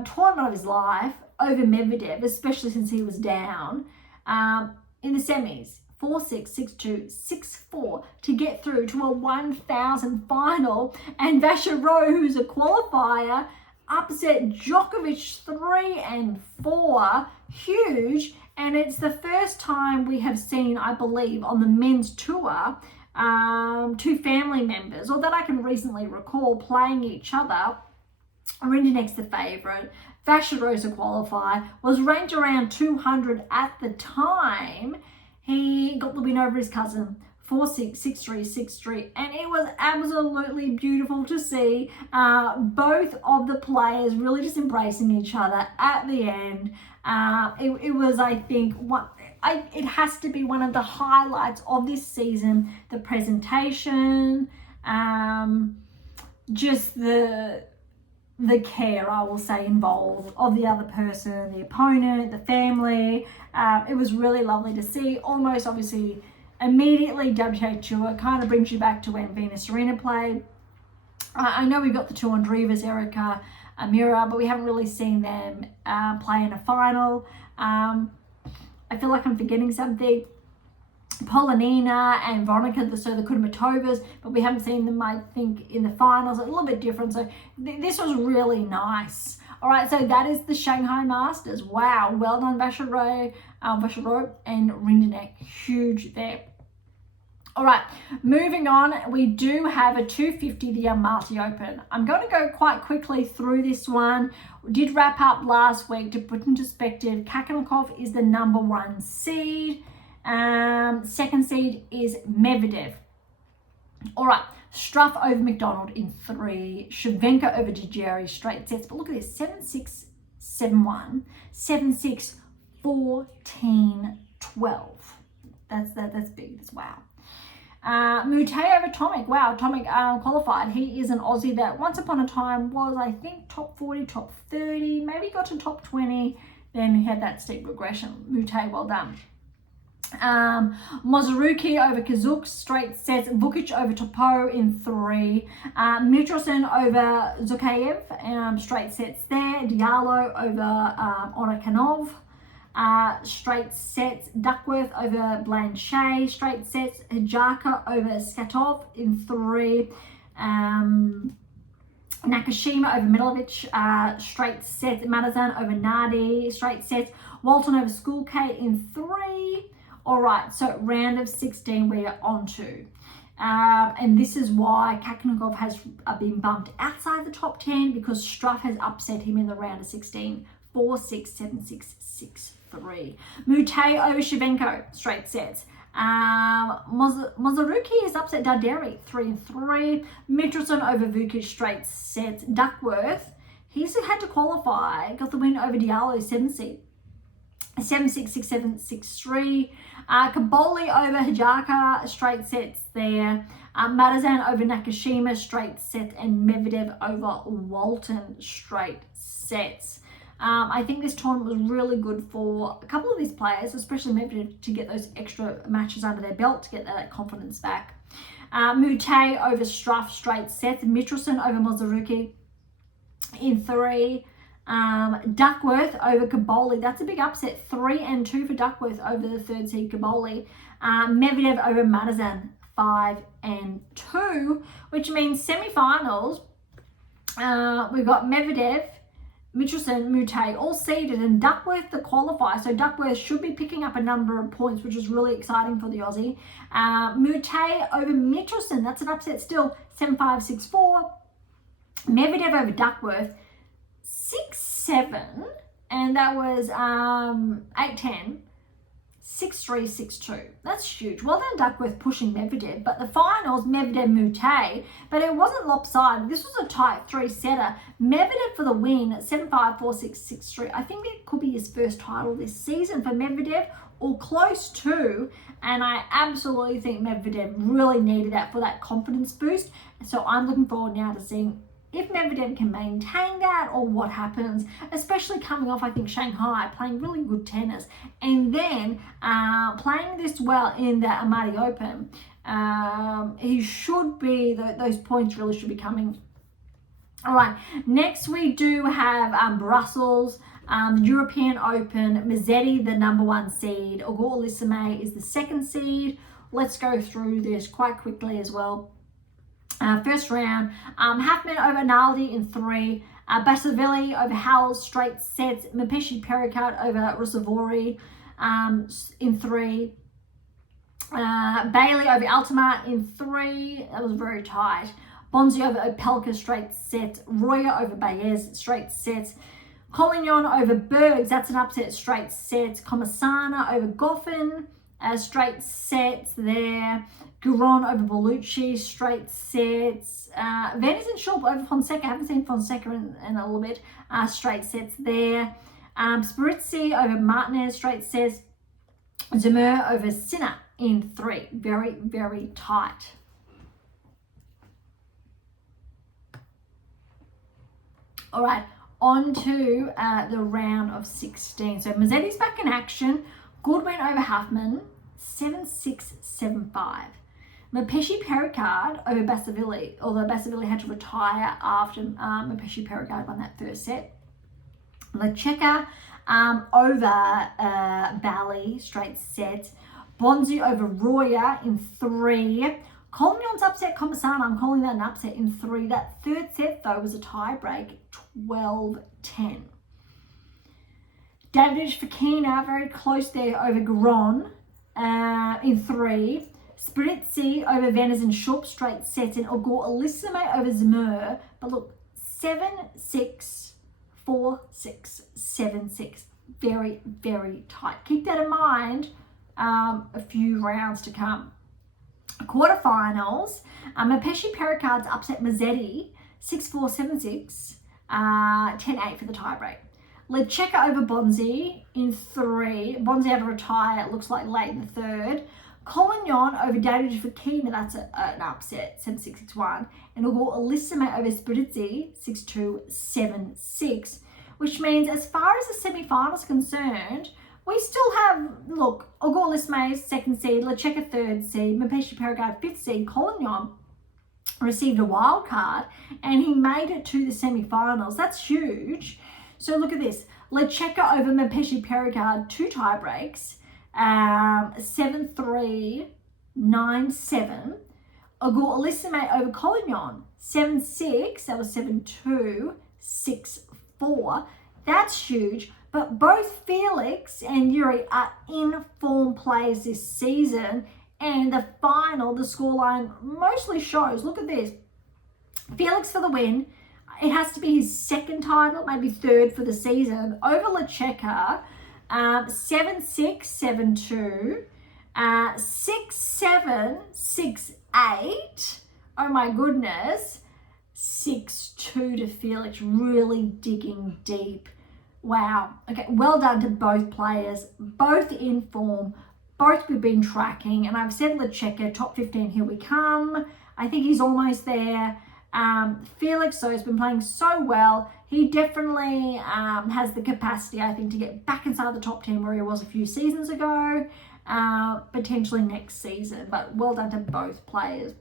tournament of his life over Medvedev, especially since he was down in the semis. 4-6, 6-2, 6-4 to get through to a 1,000 final, and Vachereau, who's a qualifier, upset Djokovic 3-4, huge, and it's the first time we have seen, I believe, on the men's tour, 2 family members, or that I can recently recall, playing each other. Rinderknech's the favourite, Vachereau's a qualifier, was ranked around 200 at the time. He got the win over his cousin, 4-6, 6-3, 6-3, and it was absolutely beautiful to see both of the players really just embracing each other at the end. It was, I think, it has to be one of the highlights of this season. The presentation, just the care, I will say, involved of the other person, the opponent, the family. It was really lovely to see. Almost, obviously, immediately WTA Tour kind of brings you back to when Venus Serena played. I know we've got the two Andreevas, Erica, Amira, but we haven't really seen them play in a final. I feel like I'm forgetting something. Polonina and Veronica, so the Kudermetovas, but we haven't seen them, I think, in the finals. A little bit different, so this was really nice. All right, so that is the Shanghai Masters. Wow, well done, Vachereau and Rinderknech. Huge there. All right, moving on, we do have a 250, the Almaty Open. I'm going to go quite quickly through this one. We did wrap up last week. To put in perspective, Kakanokov is the number 1 seed. Second seed is Medvedev. All right, Struff over McDonald in 3. Shevchenko over Dijeri, straight sets. But look at this, 7-6, 7-1, 7-6, 14, 12. That's big. That's wow. Mute over Tomic. Wow, Tomic qualified. He is an Aussie that once upon a time was, I think, top 40, top 30, maybe got to top 20. Then he had that steep regression. Mute, well done. Mozaruki over Kazuk, straight sets. Vukic over Topo in 3. Mitrosin over Zukayev, straight sets there. Diallo over Onakanov, straight sets. Duckworth over Blanchet, straight sets. Hijaka over Skatov in 3. Nakashima over Milovic, straight sets. Madazan over Nardi, straight sets. Walton over Schoolkate in 3. All right, so round of 16 we are on to. And this is why Kakanokov has been bumped outside the top 10, because Struff has upset him in the round of 16. 4-6, 7-6, 6-3. Mute over Shevchenko, straight sets. Mozaruki has upset Darderi, 3-3. Mitrosin over Vukic, straight sets. Duckworth, he's had to qualify, got the win over Diallo, 7 seed. 7-6, 6-7, 6-3. Kaboli over Hijaka, straight sets there. Madazan over Nakashima, straight sets. And Medvedev over Walton, straight sets. I think this tournament was really good for a couple of these players, especially Medvedev, to get those extra matches under their belt, to get that confidence back. Mute over Struff, straight sets. Mitrosin over Mozaruki in 3. Duckworth over Kaboli, that's a big upset. 3-2 for Duckworth over the 3rd seed Kaboli. Medvedev over Madazan, 5-2, which means semi-finals. We've got Medvedev Mitchelson, Mute, all seeded, and Duckworth the qualifier. So Duckworth should be picking up a number of points, which is really exciting for the Aussie. Mute over Mitchelson, that's an upset still, 7-5, 6-4. Medvedev over Duckworth, 6-7, and that was 8-10. 6-3, 6-2. That's huge. Well done, Duckworth, pushing Medvedev. But the finals, Medvedev, Mute, but it wasn't lopsided. This was a tight three-setter. Medvedev for the win at 7-5, 4-6, 6-3. I think it could be his first title this season for Medvedev, or close to. And I absolutely think Medvedev really needed that for that confidence boost. So I'm looking forward now to seeing if Medvedev can maintain that or what happens, especially coming off, I think, Shanghai, playing really good tennis, and then playing this well in the Almaty Open. He should be, those points really should be coming. All right, next we do have Brussels, European Open, Mazzetti, the number 1 seed, Auger-Aliassime is the 2nd seed. Let's go through this quite quickly as well. First round, Halfman over Naldi in 3, Basavilli over Howells, straight sets, Mapeshi Pericard over Russavori in 3, Bailey over Altamar in 3, that was very tight, Bonzi over Opelka, straight sets, Royer over Baez, straight sets, Collignon over Berge, that's an upset, straight sets, Comasana over Goffin, straight sets there, Guron over Bellucci, straight sets. Venus and Schulp over Fonseca. I haven't seen Fonseca in a little bit. Straight sets there. Spirizzi over Martinez, straight sets. Zemur over Sinner in 3. Very, very tight. All right, on to the round of 16. So Mazzetti's back in action. Good win over Huffman, 7-6, 7-5. Mapeshi Pericard over Basavilli, although Basavilli had to retire after Mapeshi Pericard won that first set. Lecheka over Bali, straight sets. Bonzi over Royer in 3. Collignon's upset Comasana, I'm calling that an upset in 3. That third set, though, was a tie break, 12-10. Davidovich Fokina, very close there over Garon in 3. Spirizzi over Venus and Schulp, straight sets, and Auger-Aliassime over Zemur. But look, 7-6, 4-6, 7-6. Very, very tight. Keep that in mind. A few rounds to come. Quarterfinals, Mapeshi Pericard's upset Mazzetti, 6-4, 7-6, 10-8 for the tiebreak. Lecheka over Bonzi in 3. Bonzi had to retire, it looks like late in the 3rd. Collignon over Davidovich Fokina, that's an upset, 7-6, 6-1. And Auger-Aliassime over Spirizzi, 6-2, 7-6. Which means as far as the semi-finals concerned, we still have, look, Auger-Aliassime 2nd seed, Lecheka 3rd seed, Mapeshi Pericard 5th seed, Collignon received a wild card and he made it to the semi-finals. That's huge. So look at this. Lecheka over Mapeshi Pericard, 2 tie breaks, 7-3, 9-7. Auger-Aliassime over Collignon, 7-6, that was 7-2, 6-4. That's huge. But both Felix and Yuri are in form players this season. And the final, the scoreline mostly shows, look at this. Felix for the win. It has to be his 2nd title, maybe 3rd for the season. Over Lecheka, 7-6, 7-2, 6-7, 6-8. Oh my goodness. 6-2 to Felix, really digging deep. Wow. Okay, well done to both players, both in form, both we've been tracking. And I've said Lecheka, top 15, here we come. I think he's almost there. Felix, so, has been playing so well. He definitely has the capacity, I think, to get back inside the top 10 where he was a few seasons ago, potentially next season. But well done to both players.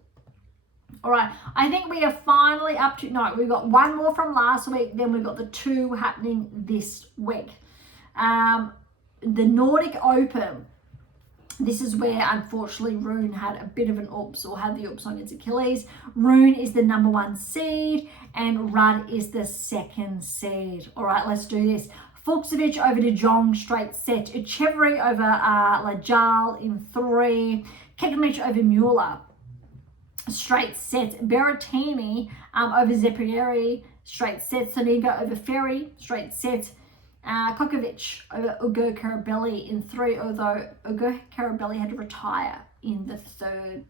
All right, I think we are finally up to, no, we've got one more from last week, then we've got the 2 happening this week. The Nordic Open. This is where, unfortunately, Rune had a bit of an oops, or had the oops on his Achilles. Rune is the number 1 seed and Rudd is the 2nd seed. All right, let's do this. Fuchsovich over De Jong, straight set. Echeverry over Lajal in 3. Kekmich over Mueller, straight set. Berrettini over Zepieri, straight set. Soniga over Ferry, straight set. Kokovic over Ugo Carabelli in 3, although Ugo Carabelli had to retire in the 3rd.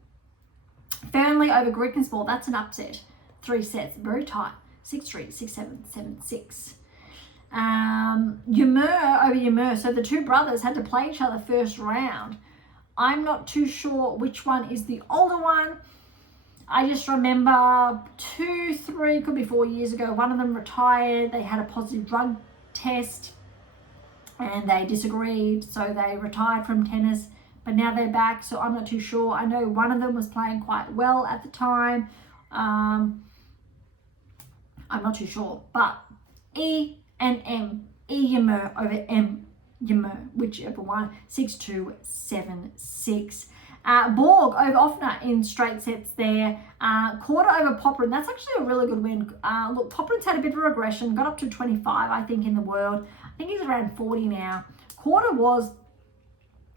Fernley over Griekensport, that's an upset. 3 sets, very tight. 6-3, 6-7, 7-6. Ymer over Ymer. So the 2 brothers had to play each other first round. I'm not too sure which one is the older one. I just remember 2, 3, could be 4 years ago, one of them retired. They had a positive drug test and they disagreed, so they retired from tennis, but now they're back, so I'm not too sure. I know one of them was playing quite well at the time. I'm not too sure, but E and M, E Ymer over M Ymer, whichever one. 6-2, 7-6. Borg over Offner in straight sets there. Quarter over Popperin. That's actually a really good win. Look, Popperin's had a bit of regression. Got up to 25, I think, in the world. I think he's around 40 now. Quarter was,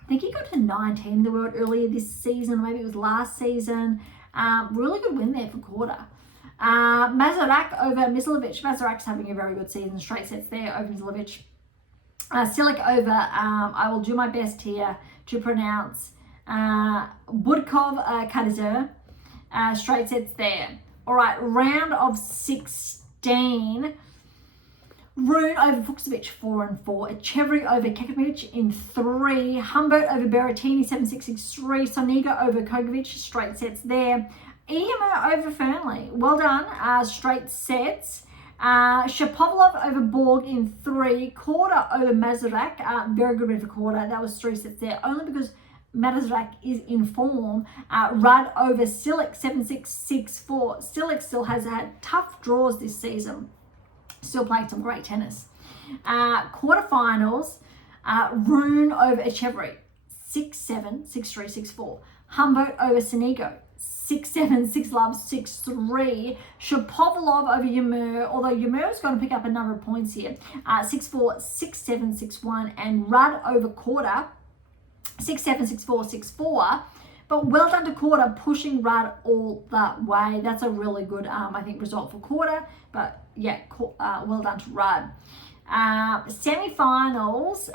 I think he got to 19 in the world earlier this season. Maybe it was last season. Really good win there for Quarter. Mazarak over Mislovic. Mazarak's having a very good season. Straight sets there over Mislovic. Silic over, I will do my best here to pronounce, Budkov Kadizer, straight sets there. All right, round of 16. Rune over Fuchsovich, 4-4. Echeverry over Kekmich in 3. Humbert over Berrettini, 7-6-6-3. Soniga over Kogovic, straight sets there. Emer over Fernley, well done, straight sets. Shapovalov over Borg in 3. Quarter over Mazarak, very good win for Quarter. That was 3 sets there, only because Mazarak is in form. Rudd over Silic, 7-6-6-4. Silic still has had tough draws this season. Still playing some great tennis. Quarterfinals, Rune over Echeverry, 6-7, 6-3, 6-4. Humbert over Sonigo, 6-7, 6-love, 6-3. Shapovalov over Ymer, although Ymer's going to pick up a number of points here. 6-4, 6-7, 6-1. And Rudd over Quarter, 6-7, 6-4, 6-4. But well done to Quarter, pushing Rudd all the way. That's a really good, I think, result for Quarter. But yeah, well done to Rudd. Semi-finals,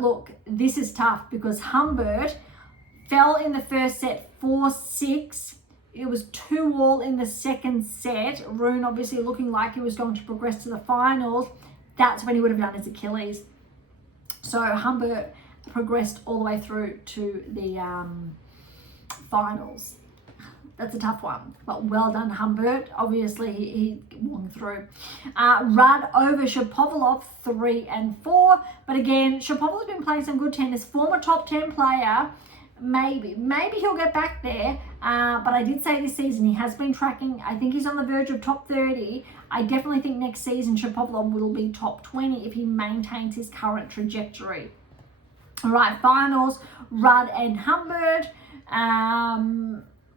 look, this is tough because Humbert fell in the first set 4-6. It was 2-2 in the second set. Rune obviously looking like he was going to progress to the finals. That's when he would have done his Achilles. So Humbert progressed all the way through to the finals. That's a tough one, but well done, Humbert. Obviously, he won through. Rudd over Shapovalov, 3-4. But again, Shapovalov's been playing some good tennis. Former top 10 player. Maybe he'll get back there. But I did say this season he has been tracking. I think he's on the verge of top 30. I definitely think next season Shapovalov will be top 20 if he maintains his current trajectory. All right, finals, Rudd and Humbert.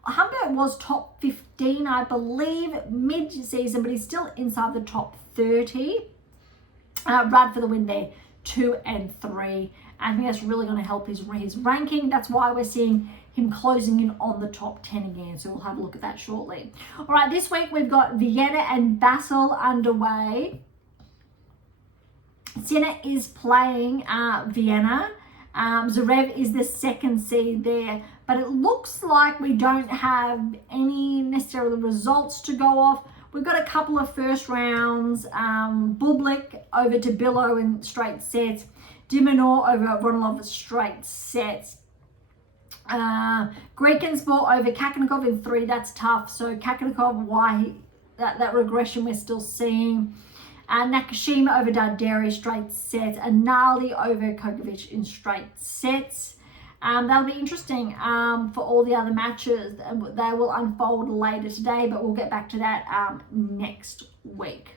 Humbert was top 15, I believe, mid-season, but he's still inside the top 30. Rudd for the win there, 2-3. I think that's really going to help his ranking. That's why we're seeing him closing in on the top 10 again. So we'll have a look at that shortly. All right, this week we've got Vienna and Basel underway. Sinner is playing Vienna. Zverev is the second seed there, but it looks like we don't have any necessarily results to go off. We've got a couple of first rounds. Bublik over to Billow in straight sets. Dimonor over Ronalov straight sets. Grekensport over Kakanakov in 3. That's tough. So Kakanakov, that regression we're still seeing. Nakashima over Darderi straight sets. And Nali over Kokovic in straight sets. That'll be interesting for all the other matches. They will unfold later today, but we'll get back to that next week.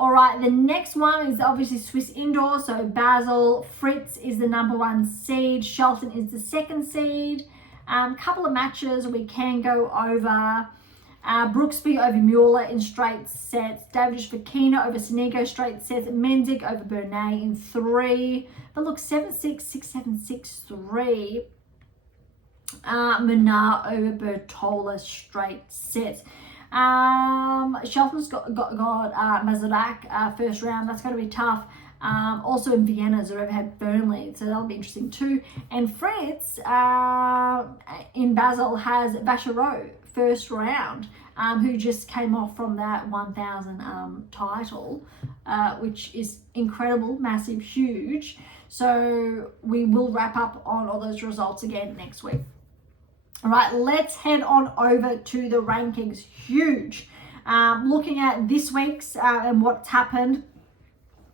All right, the next one is obviously Swiss indoor. So Basel, Fritz is the #1 seed. Shelton is the 2nd seed. Couple of matches we can go over. Brooksby over Mueller in straight sets. Davidovich Fokina over Sonego straight sets. Menzies over Berge in 3. But look, 7-6, 6-7, 6-3. Munar over Bertola straight sets. Shelton's got Mazarak first round. That's going to be tough. Also in Vienna, Zverev had Burnley, so that'll be interesting too. And Fritz in Basel has Vachereau first round, who just came off from that 1000 title, which is incredible, massive, huge. So we will wrap up on all those results again next week. All right, let's head on over to the rankings. Huge. Looking at this week's and what's happened.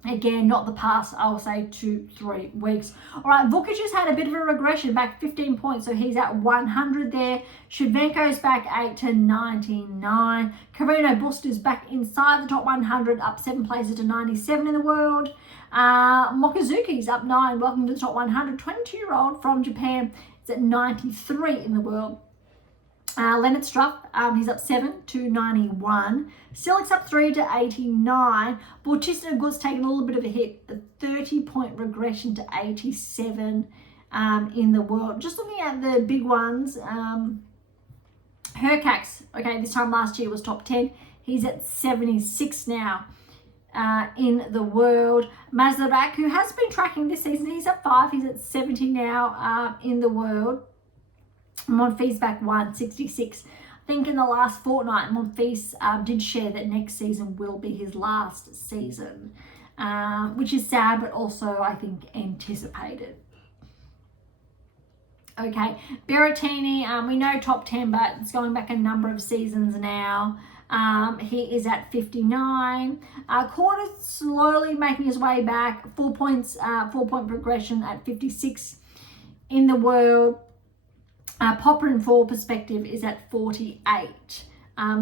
Again, not the past, I will say 2-3 weeks. All right, Vukic has had a bit of a regression, back 15 points, so he's at 100 there. Shevchenko's back 8 to 99. Carino Busta's back inside the top 100, up 7 places to 97 in the world. Mokazuki's up 9, welcome to the top 100. 22-year-old from Japan is at 93 in the world. Leonard Struff, he's up 7 to 91. Silik's up 3 to 89. Bautista Agut's taken a little bit of a hit, a 30-point regression to 87 in the world. Just looking at the big ones, Hercax, okay, this time last year was top 10. He's at 76 now in the world. Mazarak, who has been tracking this season, he's at 5. He's at 70 now in the world. Monfils back 166. I think in the last fortnight, Monfils did share that next season will be his last season, which is sad, but also I think anticipated. Okay, Berrettini, we know top 10, but it's going back a number of seasons now. He is at 59. Corder slowly making his way back. 4 points, 4-point progression at 56 in the world. Popper in full perspective is at 48.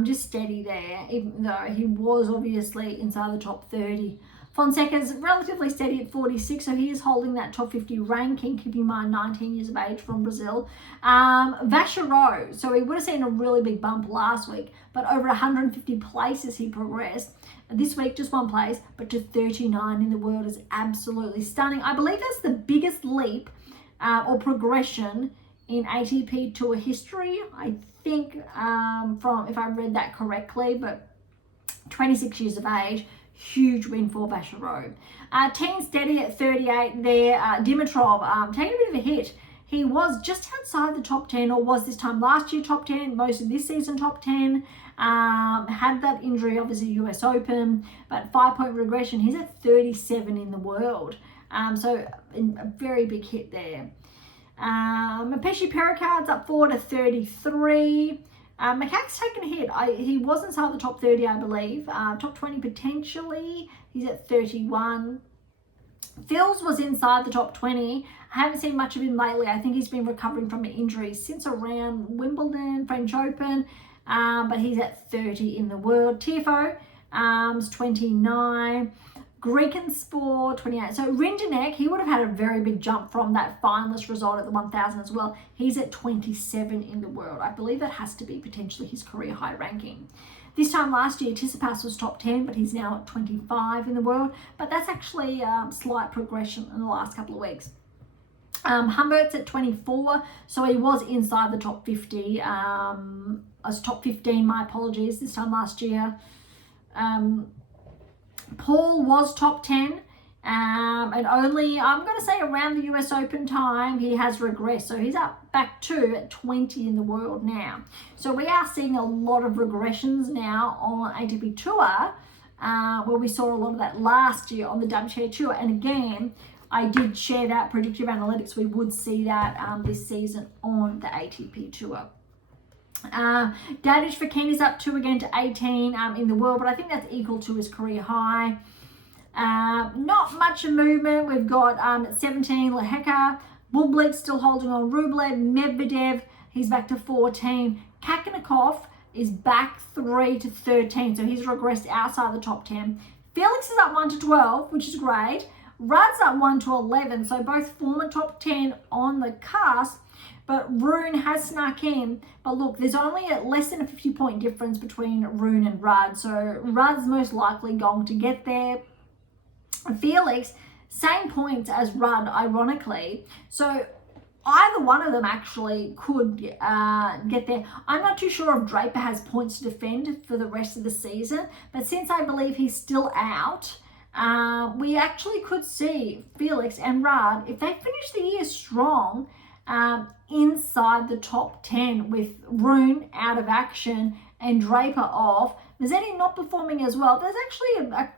Just steady there, even though he was obviously inside the top 30. Fonseca's relatively steady at 46, so he is holding that top 50 ranking, keeping in mind 19 years of age from Brazil. Vachereau, so he would have seen a really big bump last week, but over 150 places he progressed. This week, just 1 place, but to 39 in the world is absolutely stunning. I believe that's the biggest leap or progression in ATP Tour history, I think, from, if I read that correctly, but 26 years of age, huge win for Vachereau. Team steady at 38 there. Dimitrov taking a bit of a hit. He was just outside the top 10, or was this time last year top 10, most of this season top 10. Had that injury, obviously US Open, but 5-point regression. He's at 37 in the world. So a very big hit there. Mapeshi Pericard's up 4 to 33. Macac's taken a hit. He was inside the top 30, I believe. Top 20 potentially. He's at 31. Phil's was inside the top 20. I haven't seen much of him lately. I think he's been recovering from an injury since around Wimbledon, French Open. But he's at 30 in the world. Tifo is 29. Grekenspor 28. So Rindenek, he would have had a very big jump from that finalist result at the 1000 as well. He's at 27 in the world. I believe that has to be potentially his career high ranking. This time last year, Tsitsipas was top 10, but he's now at 25 in the world. But that's actually a slight progression in the last couple of weeks. Humbert's at 24, so he was inside the top 50. As top 15, my apologies, this time last year. Paul was top 10, and only, I'm going to say around the US Open time, he has regressed. So he's up back to at 20 in the world now. So we are seeing a lot of regressions now on ATP Tour, where we saw a lot of that last year on the WTA Tour. And again, I did share that predictive analytics. We would see that this season on the ATP Tour. Davidovich Fokina is up 2 again to 18 in the world, but I think that's equal to his career high. Not much of movement. We've got at 17 Lehecka, Bublik still holding on. Rublev, Medvedev, he's back to 14. Kakanakov is back 3 to 13, so he's regressed outside the top 10. Felix is up 1-12, which is great. Rudd's up 1-11, so both former top 10 on the cusp, but Rune has snuck in. But look, there's only less than a 50-point difference between Rune and Rudd, so Rudd's most likely going to get there. Felix, same points as Rudd, ironically, so either one of them actually could get there. I'm not too sure if Draper has points to defend for the rest of the season, but since I believe he's still out, we actually could see Felix and Rudd, if they finish the year strong, inside the top 10 with Rune out of action and Draper off. Mazzetti not performing as well. There's actually a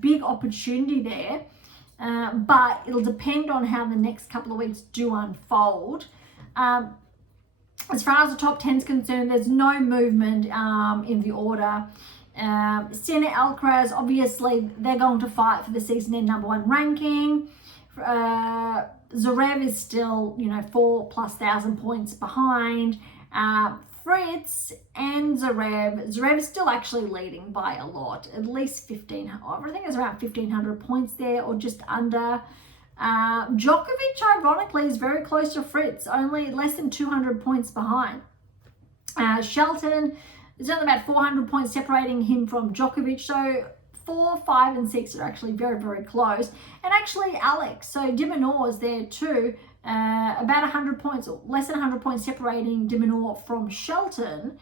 big opportunity there. But it'll depend on how the next couple of weeks do unfold. As far as the top 10 is concerned, there's no movement in the order. Sinner, Alcaraz, obviously, they're going to fight for the season end #1 ranking. Zverev is still, 4,000+ points behind. Fritz and Zverev is still actually leading by a lot, at least 1,500. I think it's around 1,500 points there, or just under. Djokovic, ironically, is very close to Fritz, only less than 200 points behind. Shelton, there's only about 400 points separating him from Djokovic, so 4, 5, and 6 are actually very, very close. And actually Alex, so de Minaur is there too, about 100 points, or less than 100 points separating de Minaur from Shelton.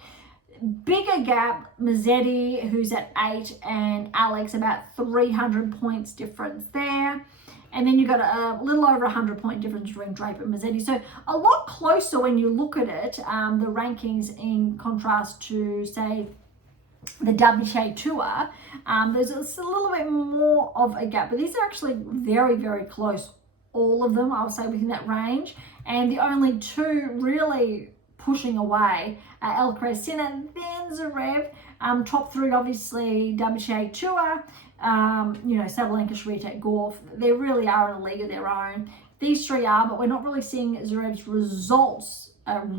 Bigger gap, Mazzetti, who's at 8, and Alex, about 300 points difference there. And then you've got a little over 100 point difference between Draper and Mazzetti. So a lot closer when you look at it, the rankings, in contrast to, say, the WTA Tour. There's a little bit more of a gap, but these are actually very, very close. All of them, I would say, within that range. And the only two really pushing away are Alcaraz, Sinner, then Zverev. Top 3, obviously, WTA Tour. Sabalenka, Swiatek, Gauff. They really are in a league of their own. These 3 are, but we're not really seeing Zverev's results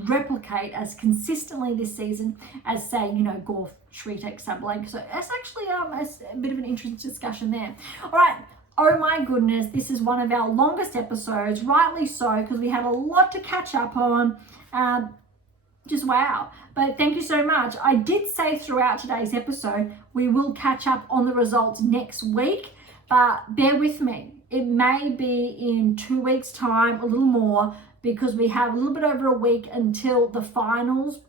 replicate as consistently this season as, say, Gauff, Swiatek, Sabalenka. So that's actually a bit of an interesting discussion there. All right. Oh my goodness, this is one of our longest episodes, rightly so, because we had a lot to catch up on. Just wow. But thank you so much. I did say throughout today's episode, we will catch up on the results next week, but bear with me. It may be in 2 weeks' time, a little more, because we have a little bit over a week until the finals.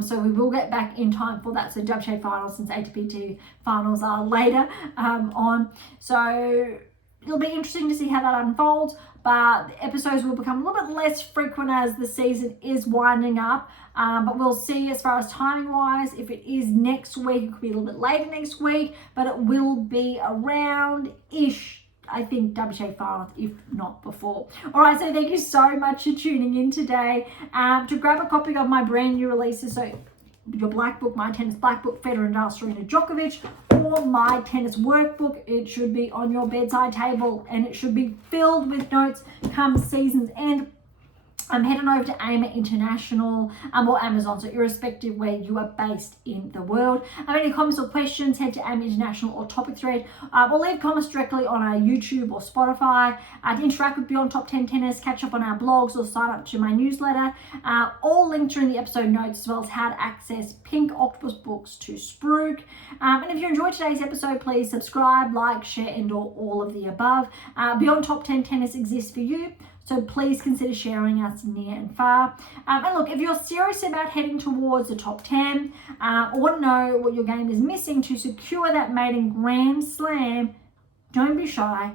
So we will get back in time for that. So WTA finals, since ATP finals are later on. So it'll be interesting to see how that unfolds. But the episodes will become a little bit less frequent as the season is winding up. But we'll see as far as timing wise. If it is next week, it could be a little bit later next week. But it will be around-ish, I think, WTA finals, if not before. All right, so thank you so much for tuning in today. To grab a copy of my brand new releases, so your black book, My Tennis Black Book, Federer, Nadal, Serena, Djokovic, or My Tennis Workbook, it should be on your bedside table, and it should be filled with notes come season's end. I'm heading over to AM8 International or Amazon, so irrespective where you are based in the world. Any comments or questions, head to AM8 International or Topic Thread, or leave comments directly on our YouTube or Spotify. To interact with Beyond Top 10 Tennis, catch up on our blogs, or sign up to my newsletter. All linked are in the episode notes, as well as how to access Pink Octopus books to Spruik. And if you enjoyed today's episode, please subscribe, like, share, and all of the above. Beyond Top 10 Tennis exists for you, so please consider sharing us near and far. And look, if you're serious about heading towards the top 10 or know what your game is missing to secure that maiden Grand Slam, don't be shy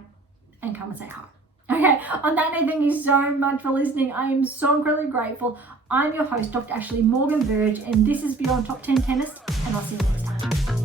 and come and say hi. Okay, on that note, thank you so much for listening. I am so incredibly grateful. I'm your host, Dr. Ashley Morgan Berge, and this is Beyond Top 10 Tennis, and I'll see you next time.